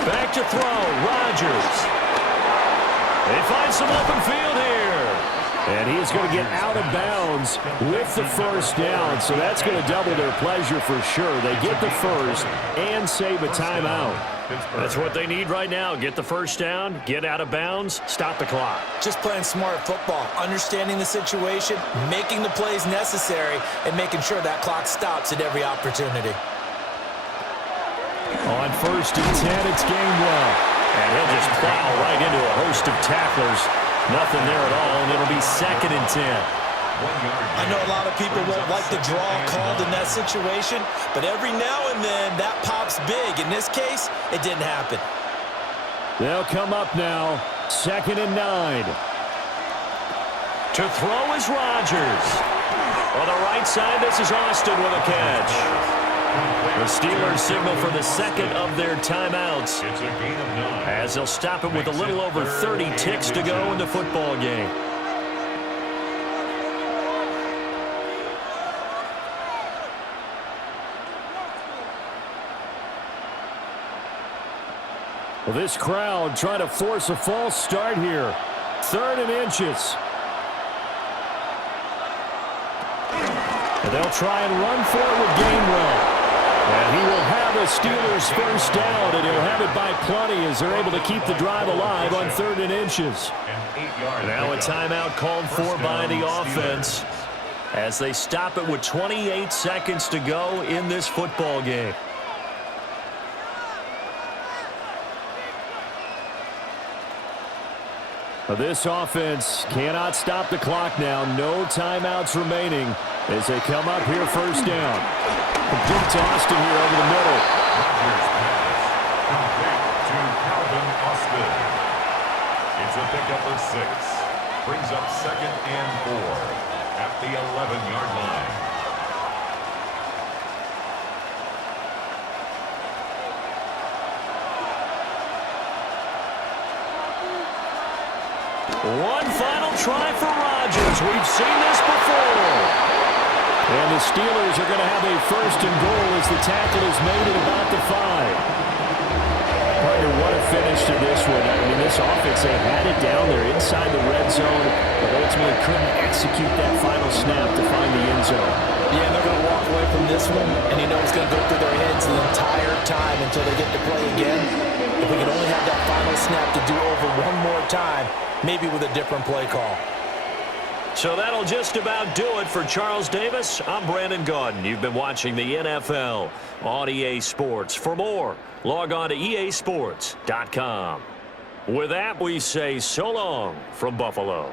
Back to throw, Rodgers. They find some open field here. And he is going to get out of bounds with the 1st down, so that's going to double their pleasure for sure. They get the 1st and save a timeout. That's what they need right now. Get the 1st down, get out of bounds, stop the clock. Just playing smart football, understanding the situation, making the plays necessary, and making sure that clock stops at every opportunity. On 1st and 10, it's Gainwell. And he'll just plow right into a host of tacklers. Nothing there at all, and it'll be 2nd and 10. I know a lot of people won't like the draw called in that situation, but every now and then that pops big. In this case, it didn't happen. They'll come up now, 2nd and 9. To throw is Rodgers. On the right side, this is Austin with a catch. The Steelers signal for the 2nd of their timeouts It's a gain of 9. as they'll stop it with a little over 30 ticks to go in the football game. Well, this crowd trying to force a false start here. 3rd and inches. And they'll try and run for it with Gainwell. And he will have a Steelers 1st down, and he'll have it by plenty as they're able to keep the drive alive on 3rd and inches. Now a timeout called for by the offense as they stop it with 28 seconds to go in this football game. This offense cannot stop the clock now. No timeouts remaining as they come up here 1st down. Complete to Austin here over the middle. Rodgers pass. Complete to Calvin Austin. It's a pickup of 6. Brings up 2nd and 4 at the 11-yard line. One final try for Rodgers. We've seen this before. And the Steelers are going to have a 1st and goal as the tackle is made at about the 5. Partner, what a finish to this one. I mean, this offense, they had it down there inside the red zone, but ultimately couldn't execute that final snap to find the end zone. Yeah, they're going to walk away from this one, and you know it's going to go through their heads the entire time until they get to play again. If we can only have that final snap to do over one more time, maybe with a different play call. So that'll just about do it for Charles Davis. I'm Brandon Gaudin. You've been watching the NFL on EA Sports. For more, log on to easports.com. With that, we say so long from Buffalo.